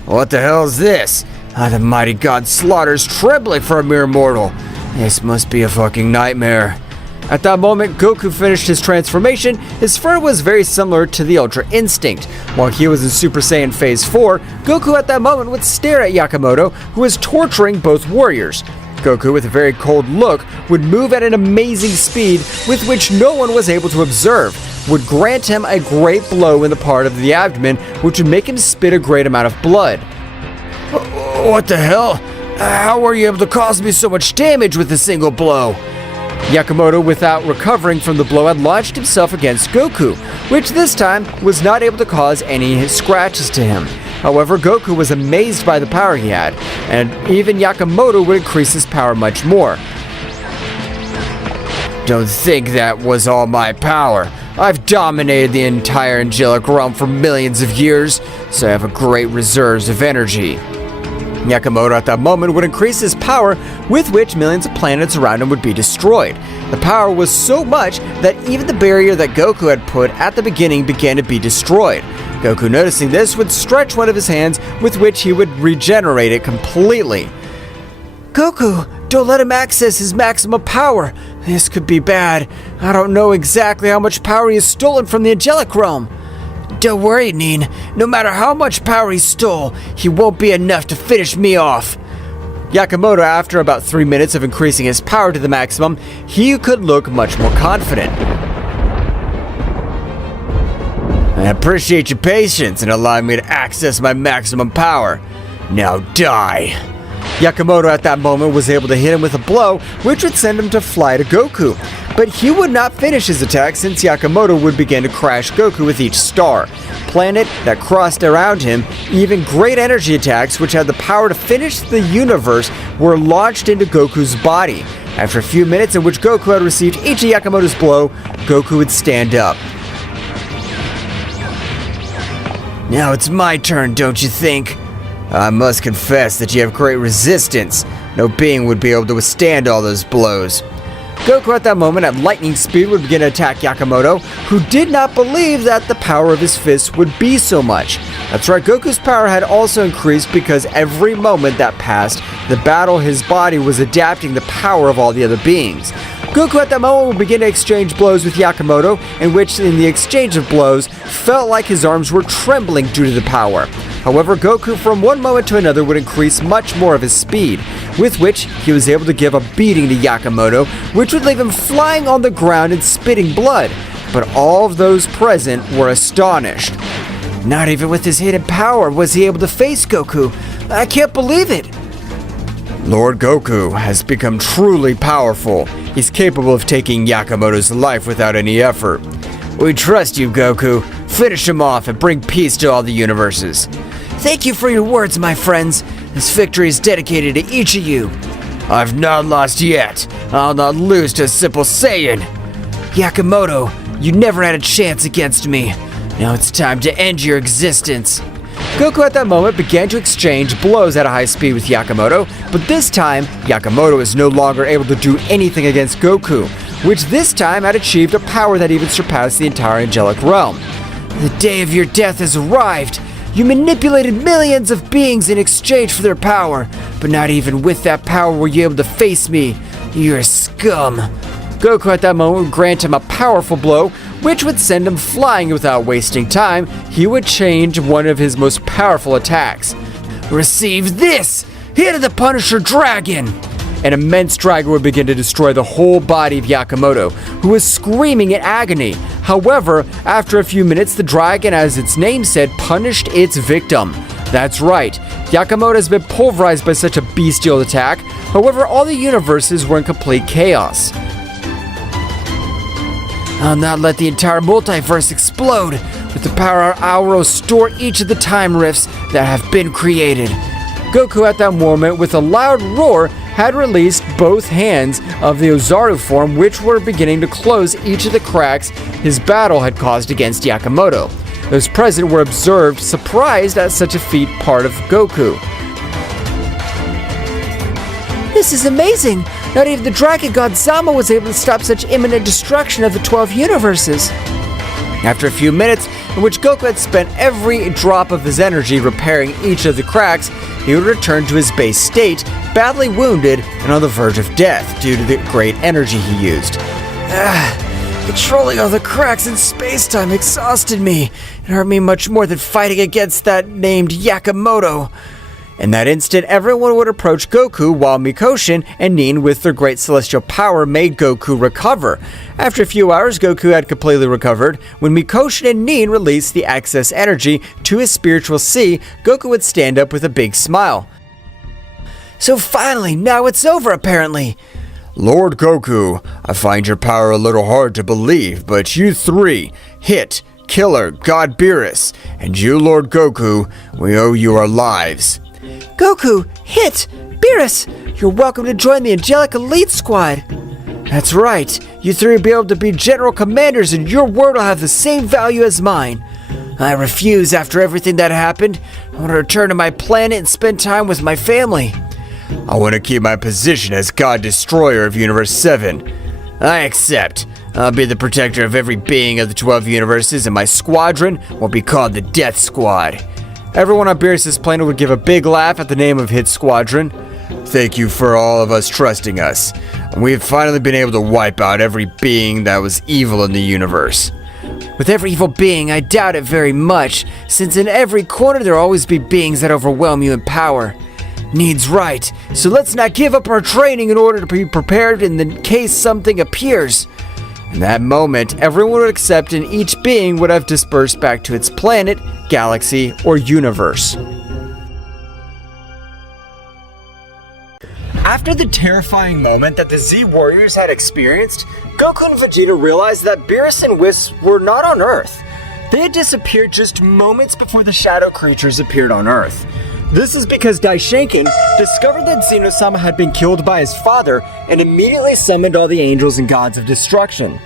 What the hell is this? The mighty god slaughters trembling for a mere mortal. This must be a fucking nightmare. At that moment, Goku finished his transformation. His fur was very similar to the Ultra Instinct. While he was in Super Saiyan Phase 4, Goku at that moment would stare at Yakamoto, who was torturing both warriors. Goku, with a very cold look, would move at an amazing speed with which no one was able to observe, would grant him a great blow in the part of the abdomen, which would make him spit a great amount of blood. What the hell? How were you able to cause me so much damage with a single blow? Yakamoto, without recovering from the blow, had launched himself against Goku, which this time was not able to cause any scratches to him. However, Goku was amazed by the power he had, and even Yakamoto would increase his power much more. Don't think that was all my power. I've dominated the entire angelic realm for millions of years, so I have a great reserves of energy. Yakamoto at that moment would increase his power, with which millions of planets around him would be destroyed. The power was so much that even the barrier that Goku had put at the beginning began to be destroyed. Goku, noticing this, would stretch one of his hands, with which he would regenerate it completely. Goku, don't let him access his maximum power. This could be bad. I don't know exactly how much power he has stolen from the Angelic realm. Don't worry, Nin. No matter how much power he stole, he won't be enough to finish me off. Yakamoto, after about 3 minutes of increasing his power to the maximum, he could look much more confident. I appreciate your patience in allowing me to access my maximum power. Now die. Yakamoto at that moment was able to hit him with a blow, which would send him to fly to Goku. But he would not finish his attack since Yakamoto would begin to crash Goku with each star, planet that crossed around him. Even great energy attacks, which had the power to finish the universe, were launched into Goku's body. After a few minutes in which Goku had received each of Yakamoto's blow, Goku would stand up. Now it's my turn, don't you think? I must confess that you have great resistance. No being would be able to withstand all those blows. Goku at that moment at lightning speed would begin to attack Yakamoto, who did not believe that the power of his fists would be so much. That's right, Goku's power had also increased because every moment that passed, the battle his body was adapting the power of all the other beings. Goku at that moment would begin to exchange blows with Yakamoto, in which in the exchange of blows, felt like his arms were trembling due to the power. However, Goku from one moment to another would increase much more of his speed, with which he was able to give a beating to Yakamoto, which would leave him flying on the ground and spitting blood. But all of those present were astonished. Not even with his hidden power was he able to face Goku. I can't believe it. Lord Goku has become truly powerful. He's capable of taking Yakamoto's life without any effort. We trust you, Goku. Finish him off and bring peace to all the universes. Thank you for your words, my friends. This victory is dedicated to each of you. I've not lost yet. I'll not lose to a simple Saiyan. Yakamoto, you never had a chance against me. Now it's time to end your existence. Goku at that moment began to exchange blows at a high speed with Yakamoto, but this time, Yakamoto is no longer able to do anything against Goku, which this time had achieved a power that even surpassed the entire Angelic realm. The day of your death has arrived. You manipulated millions of beings in exchange for their power, but not even with that power were you able to face me. You're a scum. Goku at that moment would grant him a powerful blow, which would send him flying without wasting time. He would change one of his most powerful attacks. Receive this! Hit of the Punisher Dragon! An immense dragon would begin to destroy the whole body of Yakamoto, who was screaming in agony. However, after a few minutes, the dragon, as its name said, punished its victim. That's right, Yakamoto has been pulverized by such a bestial attack. However, all the universes were in complete chaos. I'll not let the entire multiverse explode. With the power, I'll restore each of the time rifts that have been created. Goku at that moment, with a loud roar, had released both hands of the Ozaru form, which were beginning to close each of the cracks his battle had caused against Yakamoto. Those present were observed, surprised at such a feat part of Goku. This is amazing! Not even the Dragon God Zama was able to stop such imminent destruction of the 12 universes. After a few minutes, in which Goku had spent every drop of his energy repairing each of the cracks, he would return to his base state, badly wounded and on the verge of death due to the great energy he used. Controlling all the cracks in space-time exhausted me. It hurt me much more than fighting against that named Yakamoto. In that instant, everyone would approach Goku, while Mikoshin and Nin, with their great celestial power, made Goku recover. After a few hours, Goku had completely recovered. When Mikoshin and Nin released the excess energy to his spiritual sea, Goku would stand up with a big smile. So finally, now it's over apparently. Lord Goku, I find your power a little hard to believe, but you three, Hit, Killer, God Beerus, and you, Lord Goku, we owe you our lives. Goku, Hit, Beerus, you're welcome to join the Angelic Elite Squad. That's right. You three will be able to be general commanders and your word will have the same value as mine. I refuse after everything that happened. I want to return to my planet and spend time with my family. I want to keep my position as God Destroyer of Universe 7. I accept. I'll be the protector of every being of the 12 universes, and my squadron will be called the Death Squad. Everyone on Beerus' planet would give a big laugh at the name of Hit's squadron. Thank you for all of us trusting us. We've finally been able to wipe out every being that was evil in the universe. With every evil being, I doubt it very much, since in every corner there'll always be beings that overwhelm you in power. Needs right, so let's not give up our training in order to be prepared in the case something appears. In that moment, everyone would accept and each being would have dispersed back to its planet, galaxy, or universe. After the terrifying moment that the Z Warriors had experienced, Goku and Vegeta realized that Beerus and Whis were not on Earth. They had disappeared just moments before the shadow creatures appeared on Earth. This is because Daishinkan discovered that Zeno-sama had been killed by his father and immediately summoned all the angels and gods of destruction.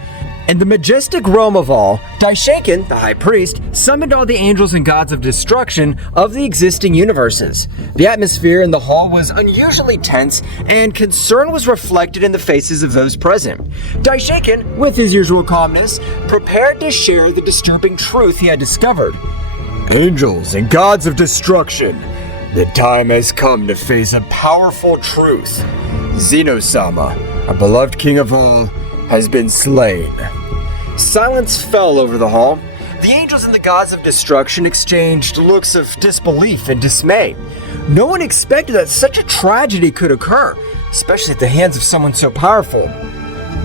In the majestic realm of all, Daishinkan, the high priest, summoned all the angels and gods of destruction of the existing universes. The atmosphere in the hall was unusually tense, and concern was reflected in the faces of those present. Daishinkan, with his usual calmness, prepared to share the disturbing truth he had discovered. Angels and gods of destruction, the time has come to face a powerful truth. Zeno-sama, our beloved king of all, has been slain. Silence fell over the hall. The angels and the gods of destruction exchanged looks of disbelief and dismay. No one expected that such a tragedy could occur, especially at the hands of someone so powerful.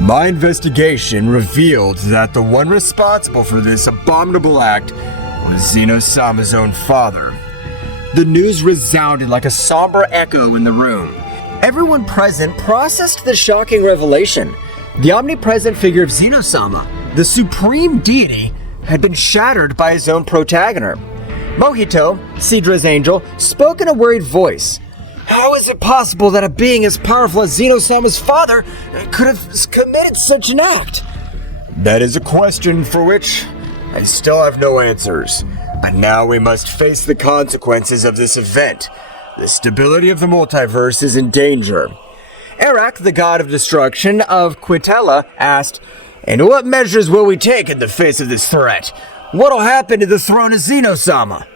My investigation revealed that the one responsible for this abominable act was Zeno-sama's own father. The news resounded like a somber echo in the room. Everyone present processed the shocking revelation. The omnipresent figure of Zeno-sama, the supreme deity, had been shattered by his own protagonist. Mohito, Sidra's angel, spoke in a worried voice. How is it possible that a being as powerful as Zeno-sama's father could have committed such an act? That is a question for which I still have no answers. But now we must face the consequences of this event. The stability of the multiverse is in danger. Erak, the god of destruction of Quitella, asked, "And what measures will we take in the face of this threat? What'll happen to the throne of Zeno-sama?"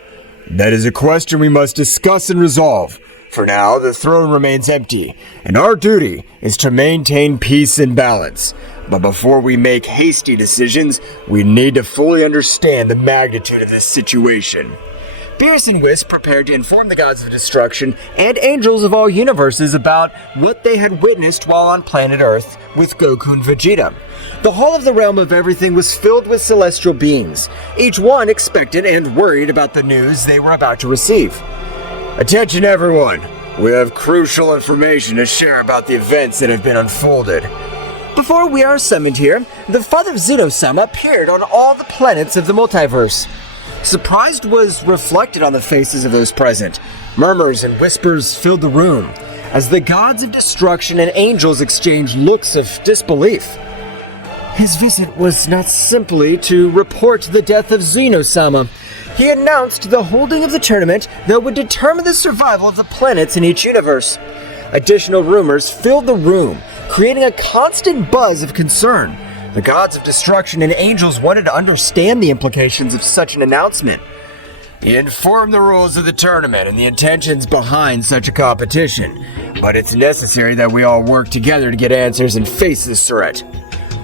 That is a question we must discuss and resolve. For now, the throne remains empty, and our duty is to maintain peace and balance. But before we make hasty decisions, we need to fully understand the magnitude of this situation. Beerus and Whis prepared to inform the gods of destruction and angels of all universes about what they had witnessed while on planet Earth with Goku and Vegeta. The hall of the realm of everything was filled with celestial beings, each one expectant and worried about the news they were about to receive. Attention everyone, we have crucial information to share about the events that have been unfolded. Before we are summoned here, the father of Zeno-sama appeared on all the planets of the multiverse. Surprise was reflected on the faces of those present. Murmurs and whispers filled the room as the gods of destruction and angels exchanged looks of disbelief. His visit was not simply to report the death of Zeno-sama. He announced the holding of the tournament that would determine the survival of the planets in each universe. Additional rumors filled the room, creating a constant buzz of concern. The gods of destruction and angels wanted to understand the implications of such an announcement. He informed the rules of the tournament and the intentions behind such a competition, but it's necessary that we all work together to get answers and face this threat.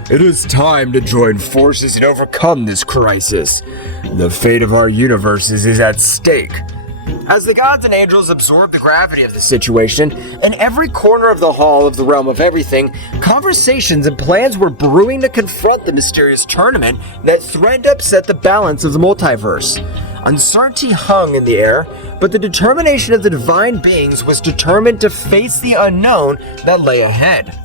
It is time to join forces and overcome this crisis. The fate of our universes is at stake. As the gods and angels absorbed the gravity of the situation, in every corner of the hall of the realm of everything, conversations and plans were brewing to confront the mysterious tournament that threatened to upset the balance of the multiverse. Uncertainty hung in the air, but the determination of the divine beings was determined to face the unknown that lay ahead.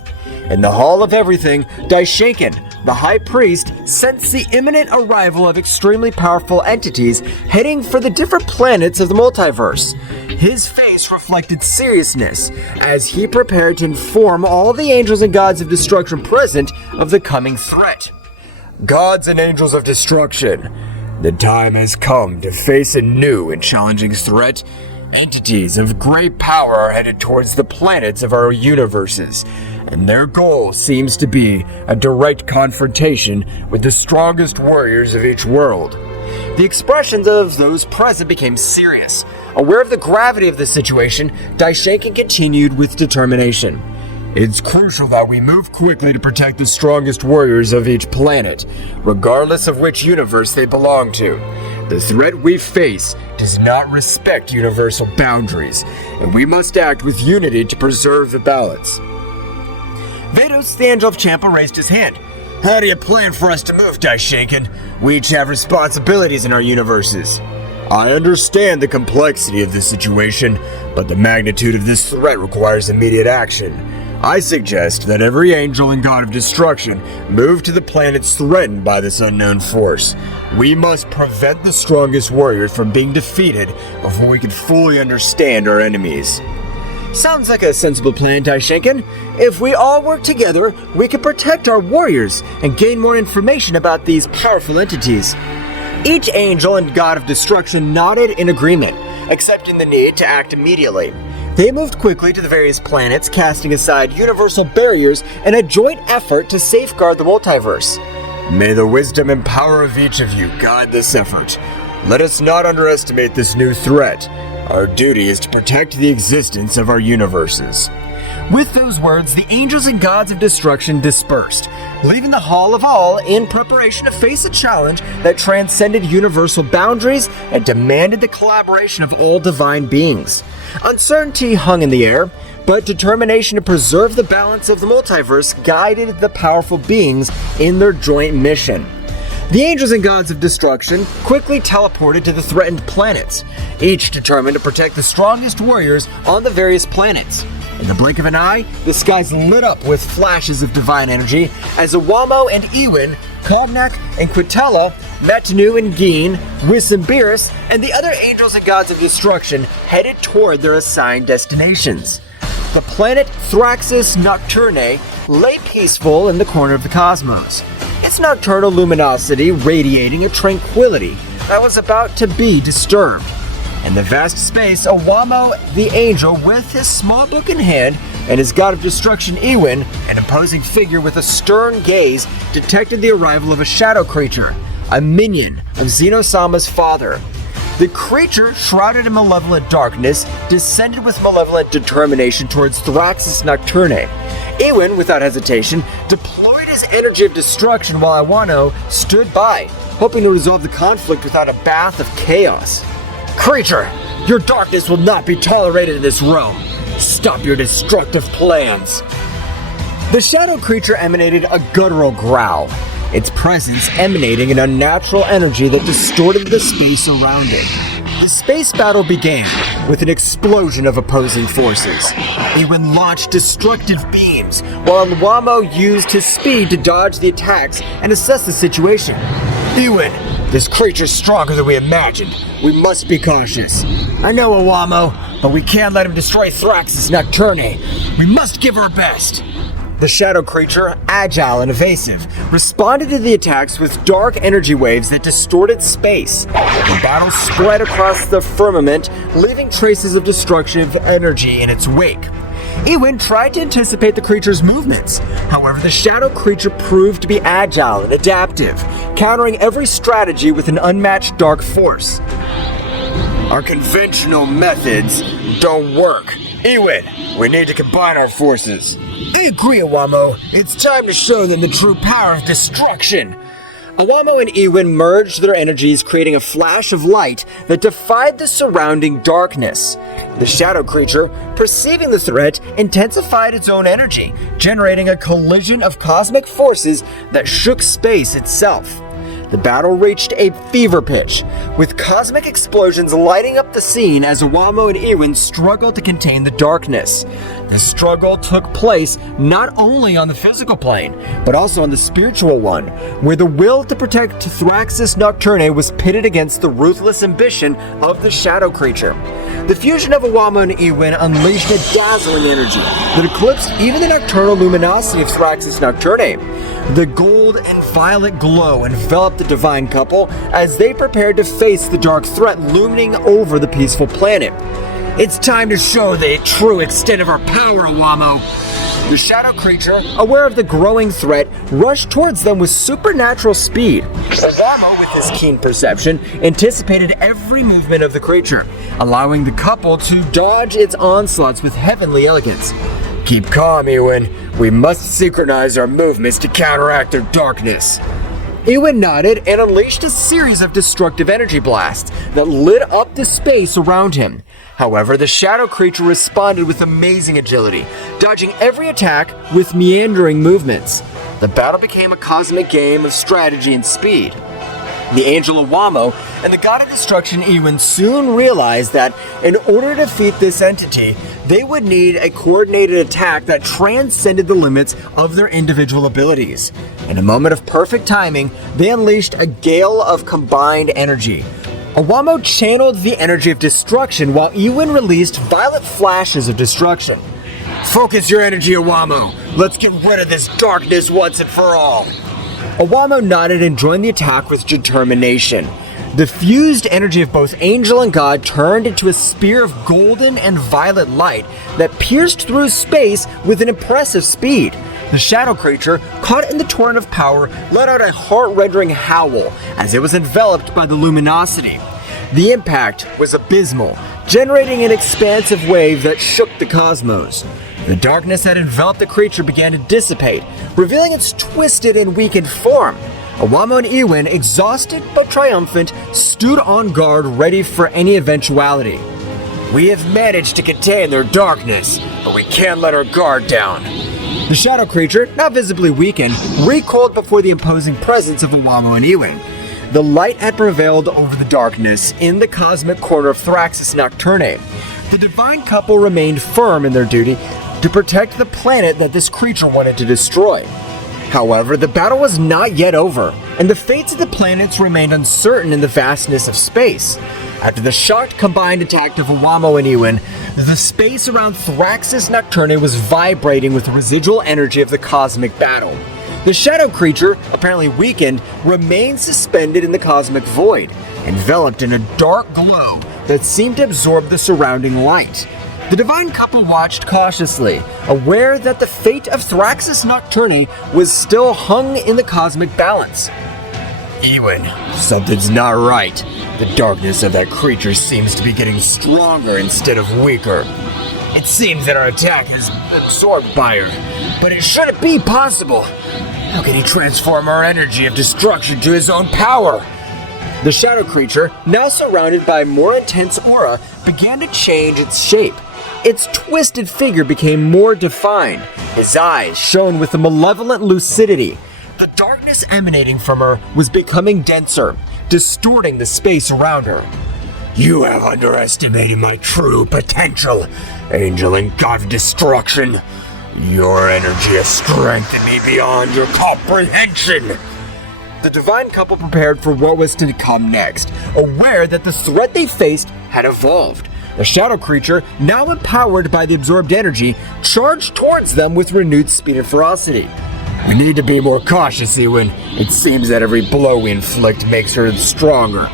In the Hall of Everything, Daishinkan, the High Priest, sensed the imminent arrival of extremely powerful entities heading for the different planets of the multiverse. His face reflected seriousness as he prepared to inform all the angels and gods of destruction present of the coming threat. Gods and angels of destruction, the time has come to face a new and challenging threat. Entities of great power are headed towards the planets of our universes, and their goal seems to be a direct confrontation with the strongest warriors of each world. The expressions of those present became serious. Aware of the gravity of the situation, Daishinkan continued with determination. It's crucial that we move quickly to protect the strongest warriors of each planet, regardless of which universe they belong to. The threat we face does not respect universal boundaries, and we must act with unity to preserve the balance. Vados, the Angel of Champa, raised his hand. How do you plan for us to move, Daishinkan? We each have responsibilities in our universes. I understand the complexity of this situation, but the magnitude of this threat requires immediate action. I suggest that every angel and god of destruction move to the planets threatened by this unknown force. We must prevent the strongest warriors from being defeated before we can fully understand our enemies. Sounds like a sensible plan, Daishinkan. If we all work together, we can protect our warriors and gain more information about these powerful entities. Each angel and god of destruction nodded in agreement, accepting the need to act immediately. They moved quickly to the various planets, casting aside universal barriers in a joint effort to safeguard the multiverse. May the wisdom and power of each of you guide this effort. Let us not underestimate this new threat. Our duty is to protect the existence of our universes. With those words, the angels and gods of destruction dispersed, leaving the Hall of All in preparation to face a challenge that transcended universal boundaries and demanded the collaboration of all divine beings. Uncertainty hung in the air, but determination to preserve the balance of the multiverse guided the powerful beings in their joint mission. The angels and gods of destruction quickly teleported to the threatened planets, each determined to protect the strongest warriors on the various planets. In the blink of an eye, the skies lit up with flashes of divine energy as Awamo and Ewin, Cognac and Quitella, Metanu and Geen, Whis and Beerus, and the other angels and gods of destruction headed toward their assigned destinations. The planet Thraxis Nocturnae lay peaceful in the corner of the cosmos, its nocturnal luminosity radiating a tranquility that was about to be disturbed. In the vast space, Awamo, the angel, with his small book in hand, and his god of destruction, Ewin, an imposing figure with a stern gaze, detected the arrival of a shadow creature, a minion of Zeno-sama's father. The creature, shrouded in malevolent darkness, descended with malevolent determination towards Thraxis Nocturnae. Ewin, without hesitation, deployed his energy of destruction while Awano stood by, hoping to resolve the conflict without a bath of chaos. Creature, your darkness will not be tolerated in this realm. Stop your destructive plans. The shadow creature emanated a guttural growl, its presence emanating an unnatural energy that distorted the space around it. The space battle began with an explosion of opposing forces. Ewin launched destructive beams, while Awamo used his speed to dodge the attacks and assess the situation. Ewin, this creature's stronger than we imagined. We must be cautious. I know, Awamo, but we can't let him destroy Thraxis Nocturnae. We must give her our best. The shadow creature, agile and evasive, responded to the attacks with dark energy waves that distorted space. The battle spread across the firmament, leaving traces of destructive energy in its wake. Ewin tried to anticipate the creature's movements. However, the shadow creature proved to be agile and adaptive, countering every strategy with an unmatched dark force. Our conventional methods don't work. Ewin, we need to combine our forces. I agree, Awamo. It's time to show them the true power of destruction. Awamo and Ewin merged their energies, creating a flash of light that defied the surrounding darkness. The shadow creature, perceiving the threat, intensified its own energy, generating a collision of cosmic forces that shook space itself. The battle reached a fever pitch, with cosmic explosions lighting up the scene as Awamo and Ewin struggled to contain the darkness. The struggle took place not only on the physical plane, but also on the spiritual one, where the will to protect Thraxis Nocturnae was pitted against the ruthless ambition of the shadow creature. The fusion of Awamo and Ewin unleashed a dazzling energy that eclipsed even the nocturnal luminosity of Thraxis Nocturnae. The gold and violet glow enveloped the divine couple as they prepared to face the dark threat looming over the peaceful planet. It's time to show the true extent of our power, Awamo. The shadow creature, aware of the growing threat, rushed towards them with supernatural speed. Awamo, with his keen perception, anticipated every movement of the creature. allowing the couple to dodge its onslaughts with heavenly elegance. Keep calm, Ewan. We must synchronize our movements to counteract their darkness. Ewan nodded and unleashed a series of destructive energy blasts that lit up the space around him. However, the shadow creature responded with amazing agility, dodging every attack with meandering movements. The battle became a cosmic game of strategy and speed. The Angel Awamo and the God of Destruction Ewan soon realized that in order to defeat this entity, they would need a coordinated attack that transcended the limits of their individual abilities. In a moment of perfect timing, they unleashed a gale of combined energy. Awamo channeled the energy of destruction while Ewan released violent flashes of destruction. Focus your energy, Awamo. Let's get rid of this darkness once and for all. Awamo nodded and joined the attack with determination. The fused energy of both Angel and God turned into a spear of golden and violet light that pierced through space with an impressive speed. The shadow creature, caught in the torrent of power, let out a heart-rending howl as it was enveloped by the luminosity. The impact was abysmal, generating an expansive wave that shook the cosmos. The darkness that enveloped the creature began to dissipate, revealing its twisted and weakened form. Awamo and Ewan, exhausted but triumphant, stood on guard ready for any eventuality. We have managed to contain their darkness, but we can't let our guard down. The shadow creature, now visibly weakened, recoiled before the imposing presence of Awamo and Ewan. The light had prevailed over the darkness in the cosmic corner of Thraxis Nocturne. The divine couple remained firm in their duty to protect the planet that this creature wanted to destroy. However, the battle was not yet over, and the fates of the planets remained uncertain in the vastness of space. After the shocked combined attack of Awamo and Ewan, the space around Thraxis Nocturne was vibrating with the residual energy of the cosmic battle. The shadow creature, apparently weakened, remained suspended in the cosmic void, enveloped in a dark glow that seemed to absorb the surrounding light. The divine couple watched cautiously, aware that the fate of Thraxis Nocturne was still hung in the cosmic balance. Ewan, something's not right. The darkness of that creature seems to be getting stronger instead of weaker. It seems that our attack is absorbed by her, but it shouldn't be possible. How can he transform our energy of destruction to his own power? The shadow creature, now surrounded by a more intense aura, began to change its shape. Its twisted figure became more defined. His eyes shone with a malevolent lucidity. The darkness emanating from her was becoming denser, distorting the space around her. You have underestimated my true potential, Angel and God of Destruction. Your energy has strengthened me beyond your comprehension. The divine couple prepared for what was to come next, aware that the threat they faced had evolved. The shadow creature, now empowered by the absorbed energy, charged towards them with renewed speed and ferocity. We need to be more cautious, Ewan. It seems that every blow we inflict makes her stronger.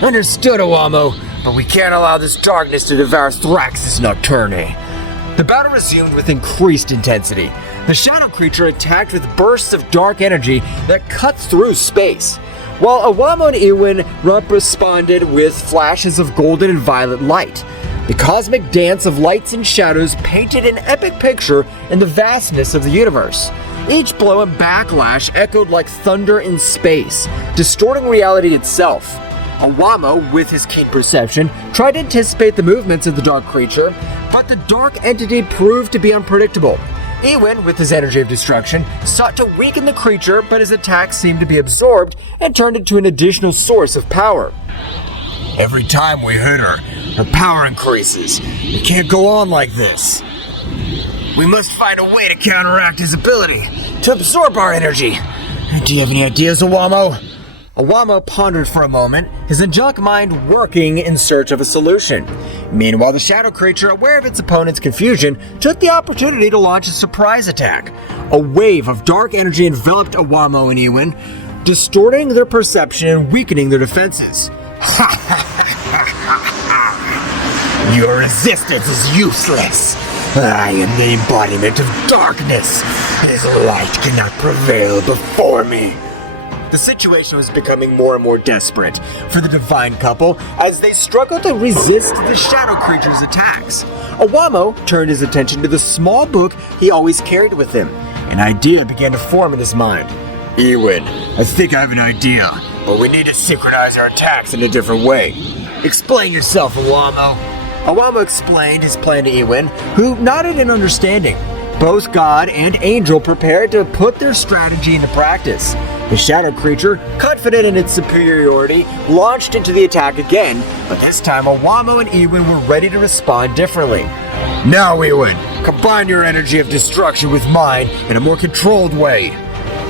Understood, Awamo, but we can't allow this darkness to devour Thraxis Nocturne. The battle resumed with increased intensity. The shadow creature attacked with bursts of dark energy that cut through space, while Awamo and Ewan responded with flashes of golden and violet light. The cosmic dance of lights and shadows painted an epic picture in the vastness of the universe. Each blow and backlash echoed like thunder in space, distorting reality itself. Awamo, with his keen perception, tried to anticipate the movements of the dark creature, but the dark entity proved to be unpredictable. Ewan, with his energy of destruction, sought to weaken the creature, but his attacks seemed to be absorbed and turned into an additional source of power. Every time we hit her, her power increases. We can't go on like this. We must find a way to counteract his ability to absorb our energy. Do you have any ideas, Awamo? Awamo pondered for a moment, his angelic mind working in search of a solution. Meanwhile, the shadow creature, aware of its opponent's confusion, took the opportunity to launch a surprise attack. A wave of dark energy enveloped Awamo and Ewan, distorting their perception and weakening their defenses. Your resistance is useless. I am the embodiment of darkness. His light cannot prevail before me. The situation was becoming more and more desperate for the divine couple as they struggled to resist the shadow creature's attacks. Owamo turned his attention to the small book he always carried with him. An idea began to form in his mind. Ewin, I think I have an idea, but we need to synchronize our attacks in a different way. Explain yourself, Owamo. Owamo explained his plan to Ewin, who nodded in understanding. Both God and Angel prepared to put their strategy into practice. The shadow creature, confident in its superiority, launched into the attack again, but this time Owamo and Ewin were ready to respond differently. Now, Ewin, combine your energy of destruction with mine in a more controlled way.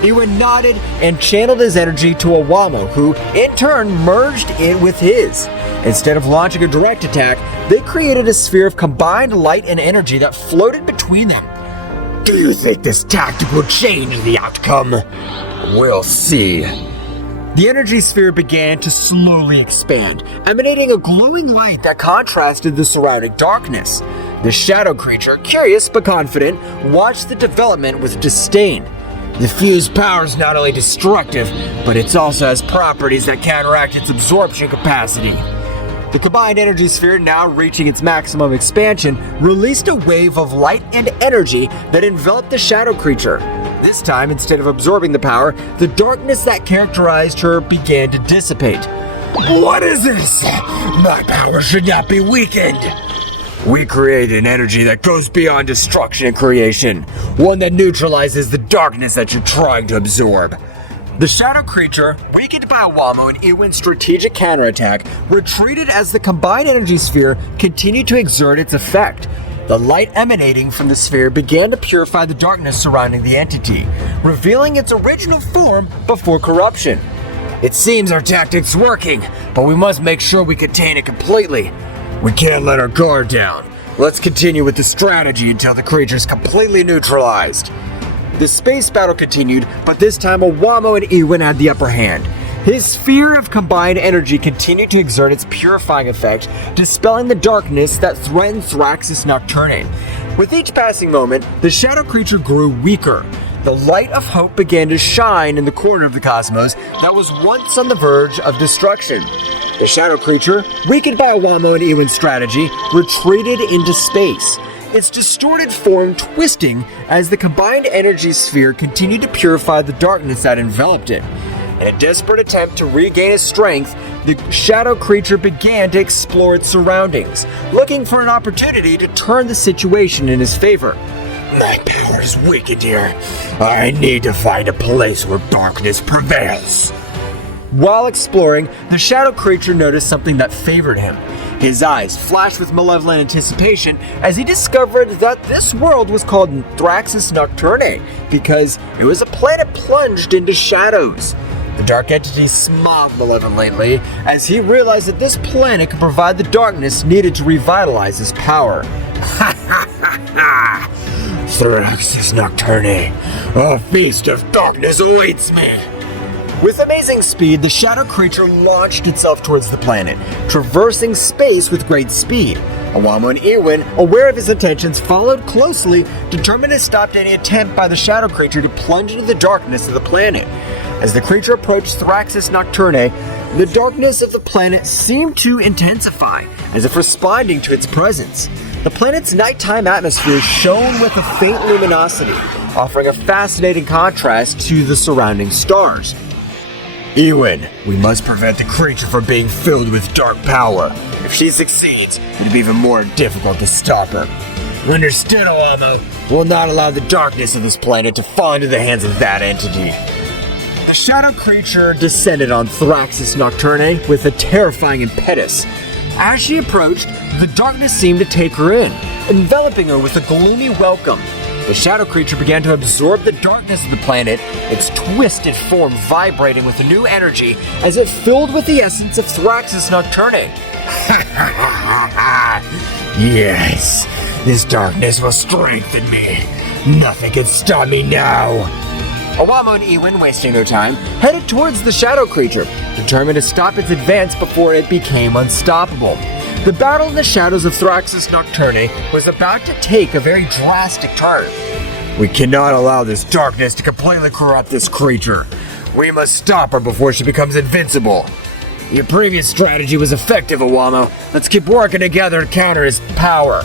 Ewin nodded and channeled his energy to Owamo, who in turn merged it with his. Instead of launching a direct attack, they created a sphere of combined light and energy that floated between them. Do you think this tactic will change the outcome? We'll see. The energy sphere began to slowly expand, emanating a glowing light that contrasted the surrounding darkness. The shadow creature, curious but confident, watched the development with disdain. The fused power is not only destructive, but it also has properties that counteract its absorption capacity. The combined energy sphere, now reaching its maximum expansion, released a wave of light and energy that enveloped the shadow creature. This time, instead of absorbing the power, the darkness that characterized her began to dissipate. What is this? My power should not be weakened. We create an energy that goes beyond destruction and creation, one that neutralizes the darkness that you're trying to absorb. The shadow creature, weakened by Owamo and Ewin's strategic counterattack, retreated as the combined energy sphere continued to exert its effect. The light emanating from the sphere began to purify the darkness surrounding the entity, revealing its original form before corruption. It seems our tactic's working, but we must make sure we contain it completely. We can't let our guard down. Let's continue with the strategy until the creature's completely neutralized. The space battle continued, but this time Owamo and Ewin had the upper hand. His sphere of combined energy continued to exert its purifying effect, dispelling the darkness that threatened Thraxus Nocturne. With each passing moment, the shadow creature grew weaker. The light of hope began to shine in the corner of the cosmos that was once on the verge of destruction. The shadow creature, weakened by Owamo and Ewin's strategy, retreated into space. Its distorted form twisting as the combined energy sphere continued to purify the darkness that enveloped it. In a desperate attempt to regain its strength, the shadow creature began to explore its surroundings, looking for an opportunity to turn the situation in his favor. My power is weakened here. I need to find a place where darkness prevails. While exploring, the shadow creature noticed something that favored him. His eyes flashed with malevolent anticipation as he discovered that this world was called Thraxus Nocturne because it was a planet plunged into shadows. The dark entity smiled malevolently as he realized that this planet could provide the darkness needed to revitalize his power. Ha ha ha ha! Thraxus Nocturne, a feast of darkness awaits me! With amazing speed, the shadow creature launched itself towards the planet, traversing space with great speed. Owamo and Ewin, aware of his intentions, followed closely, determined to stop any attempt by the shadow creature to plunge into the darkness of the planet. As the creature approached Thraxus Nocturne, the darkness of the planet seemed to intensify, as if responding to its presence. The planet's nighttime atmosphere shone with a faint luminosity, offering a fascinating contrast to the surrounding stars. Ewin, we must prevent the creature from being filled with dark power. If she succeeds, it'll be even more difficult to stop her. Understood, Owamo. We'll not allow the darkness of this planet to fall into the hands of that entity. The shadow creature descended on Thraxus Nocturne with a terrifying impetus. As she approached, the darkness seemed to take her in, enveloping her with a gloomy welcome. The shadow creature began to absorb the darkness of the planet, its twisted form vibrating with a new energy as it filled with the essence of Thraxus Nocturne. Yes, this darkness will strengthen me. Nothing can stop me now. Owamo and Ewin, wasting no time, headed towards the shadow creature, determined to stop its advance before it became unstoppable. The battle in the shadows of Thraxus Nocturne was about to take a very drastic turn. We cannot allow this darkness to completely corrupt this creature. We must stop her before she becomes invincible. Your previous strategy was effective, Owamo. Let's keep working together to counter his power.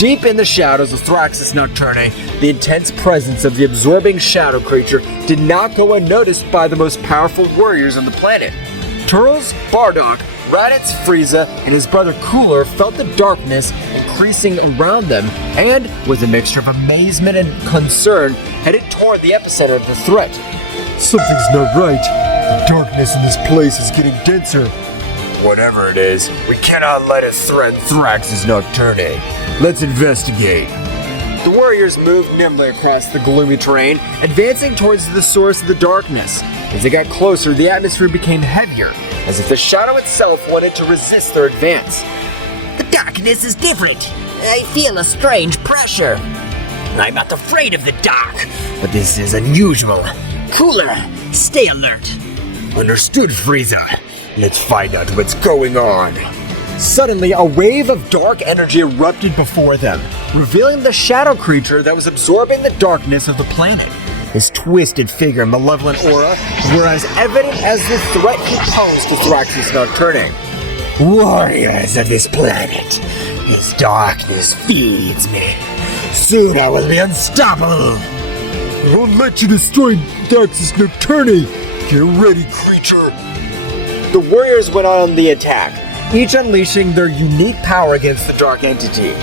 Deep in the shadows of Thraxus Nocturne, the intense presence of the absorbing shadow creature did not go unnoticed by the most powerful warriors on the planet. Turles, Bardock, Raditz, Frieza, and his brother Cooler felt the darkness increasing around them and, with a mixture of amazement and concern, headed toward the epicenter of the threat. Something's not right. The darkness in this place is getting denser. Whatever it is, we cannot let it threaten Thraxus Nocturne. Let's investigate. The warriors moved nimbly across the gloomy terrain, advancing towards the source of the darkness. As they got closer, the atmosphere became heavier, as if the shadow itself wanted to resist their advance. The darkness is different. I feel a strange pressure. I'm not afraid of the dark, but this is unusual. Cooler, stay alert. Understood, Frieza. Let's find out what's going on. Suddenly, a wave of dark energy erupted before them, revealing the shadow creature that was absorbing the darkness of the planet. His twisted figure and malevolent aura were as evident as the threat he posed to Thraxus Nocturne. Warriors of this planet, his darkness feeds me. Soon I will be unstoppable. I won't let you destroy Thraxus Nocturne. Get ready, creature. The warriors went on the attack, each unleashing their unique power against the dark entity.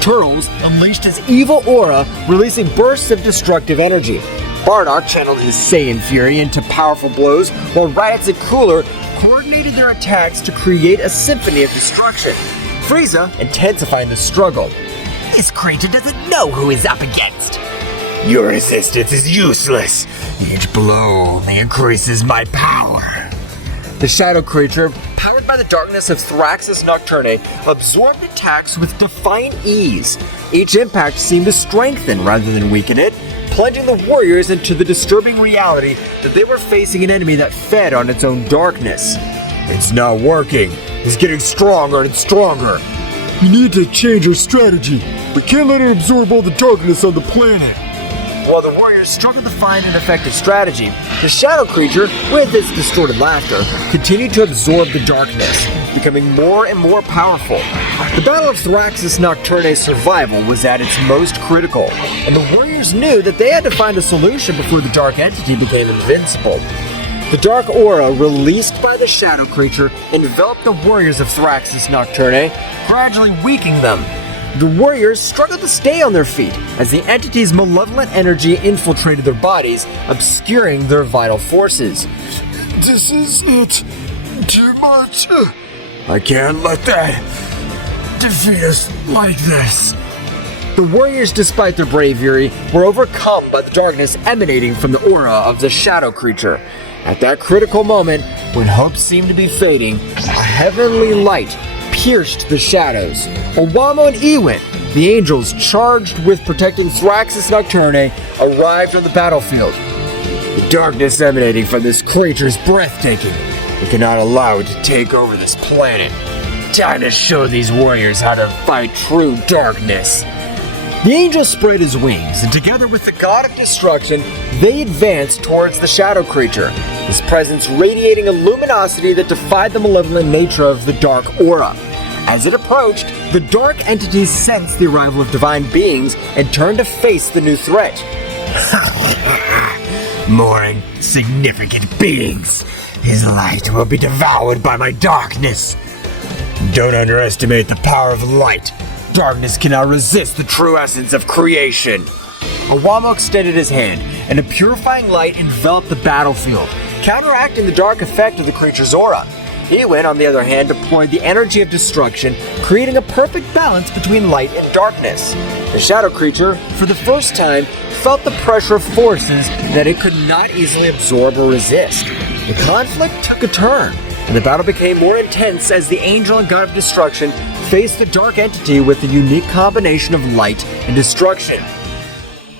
Turles unleashed his evil aura, releasing bursts of destructive energy. Bardock channeled his Saiyan fury into powerful blows, while Raditz and Cooler coordinated their attacks to create a symphony of destruction. Frieza intensifying the struggle. This creature doesn't know who he's up against. Your resistance is useless. Each blow only increases my power. The shadow creature, powered by the darkness of Thraxus Nocturne, absorbed attacks with defiant ease. Each impact seemed to strengthen rather than weaken it, plunging the warriors into the disturbing reality that they were facing an enemy that fed on its own darkness. It's not working. It's getting stronger and stronger. We need to change our strategy. We can't let it absorb all the darkness on the planet. While the warriors struggled to find an effective strategy, the shadow creature, with its distorted laughter, continued to absorb the darkness, becoming more and more powerful. The Battle of Thraxus Nocturne's survival was at its most critical, and the warriors knew that they had to find a solution before the dark entity became invincible. The dark aura released by the shadow creature enveloped the warriors of Thraxus Nocturne, gradually weakening them. The warriors struggled to stay on their feet as the entity's malevolent energy infiltrated their bodies, obscuring their vital forces. This is it. Too much. I can't let that defeat us like this. The warriors, despite their bravery, were overcome by the darkness emanating from the aura of the shadow creature. At that critical moment, when hope seemed to be fading, a heavenly light pierced the shadows. Owamo and Ewin, the angels charged with protecting Thraxus Nocturne, arrived on the battlefield. The darkness emanating from this creature is breathtaking. We cannot allow it to take over this planet. Time to show these warriors how to fight true darkness. The angel spread his wings, and together with the god of destruction, they advanced towards the shadow creature, his presence radiating a luminosity that defied the malevolent nature of the dark aura. As it approached, the dark entities sensed the arrival of divine beings and turned to face the new threat. More insignificant beings. His light will be devoured by my darkness. Don't underestimate the power of light. Darkness cannot resist the true essence of creation. Owamo extended his hand, and a purifying light enveloped the battlefield, counteracting the dark effect of the creature's aura. Ewin, on the other hand, deployed the energy of destruction, creating a perfect balance between light and darkness. The shadow creature, for the first time, felt the pressure of forces that it could not easily absorb or resist. The conflict took a turn, and the battle became more intense as the angel and god of destruction faced the dark entity with a unique combination of light and destruction.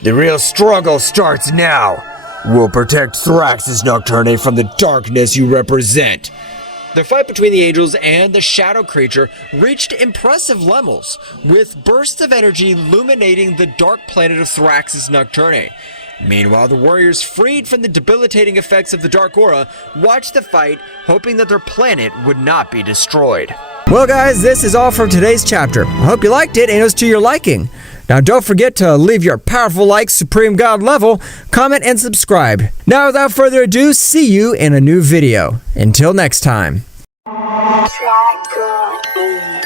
The real struggle starts now. We'll protect Thraxus Nocturne from the darkness you represent. The fight between the angels and the shadow creature reached impressive levels, with bursts of energy illuminating the dark planet of Thraxus Nocturne. Meanwhile, the warriors, freed from the debilitating effects of the Dark Aura, watched the fight, hoping that their planet would not be destroyed. Well guys, this is all from today's chapter. I hope you liked it and it was to your liking. Now don't forget to leave your powerful like Supreme God level, comment and subscribe. Now without further ado, see you in a new video. Until next time. Try good.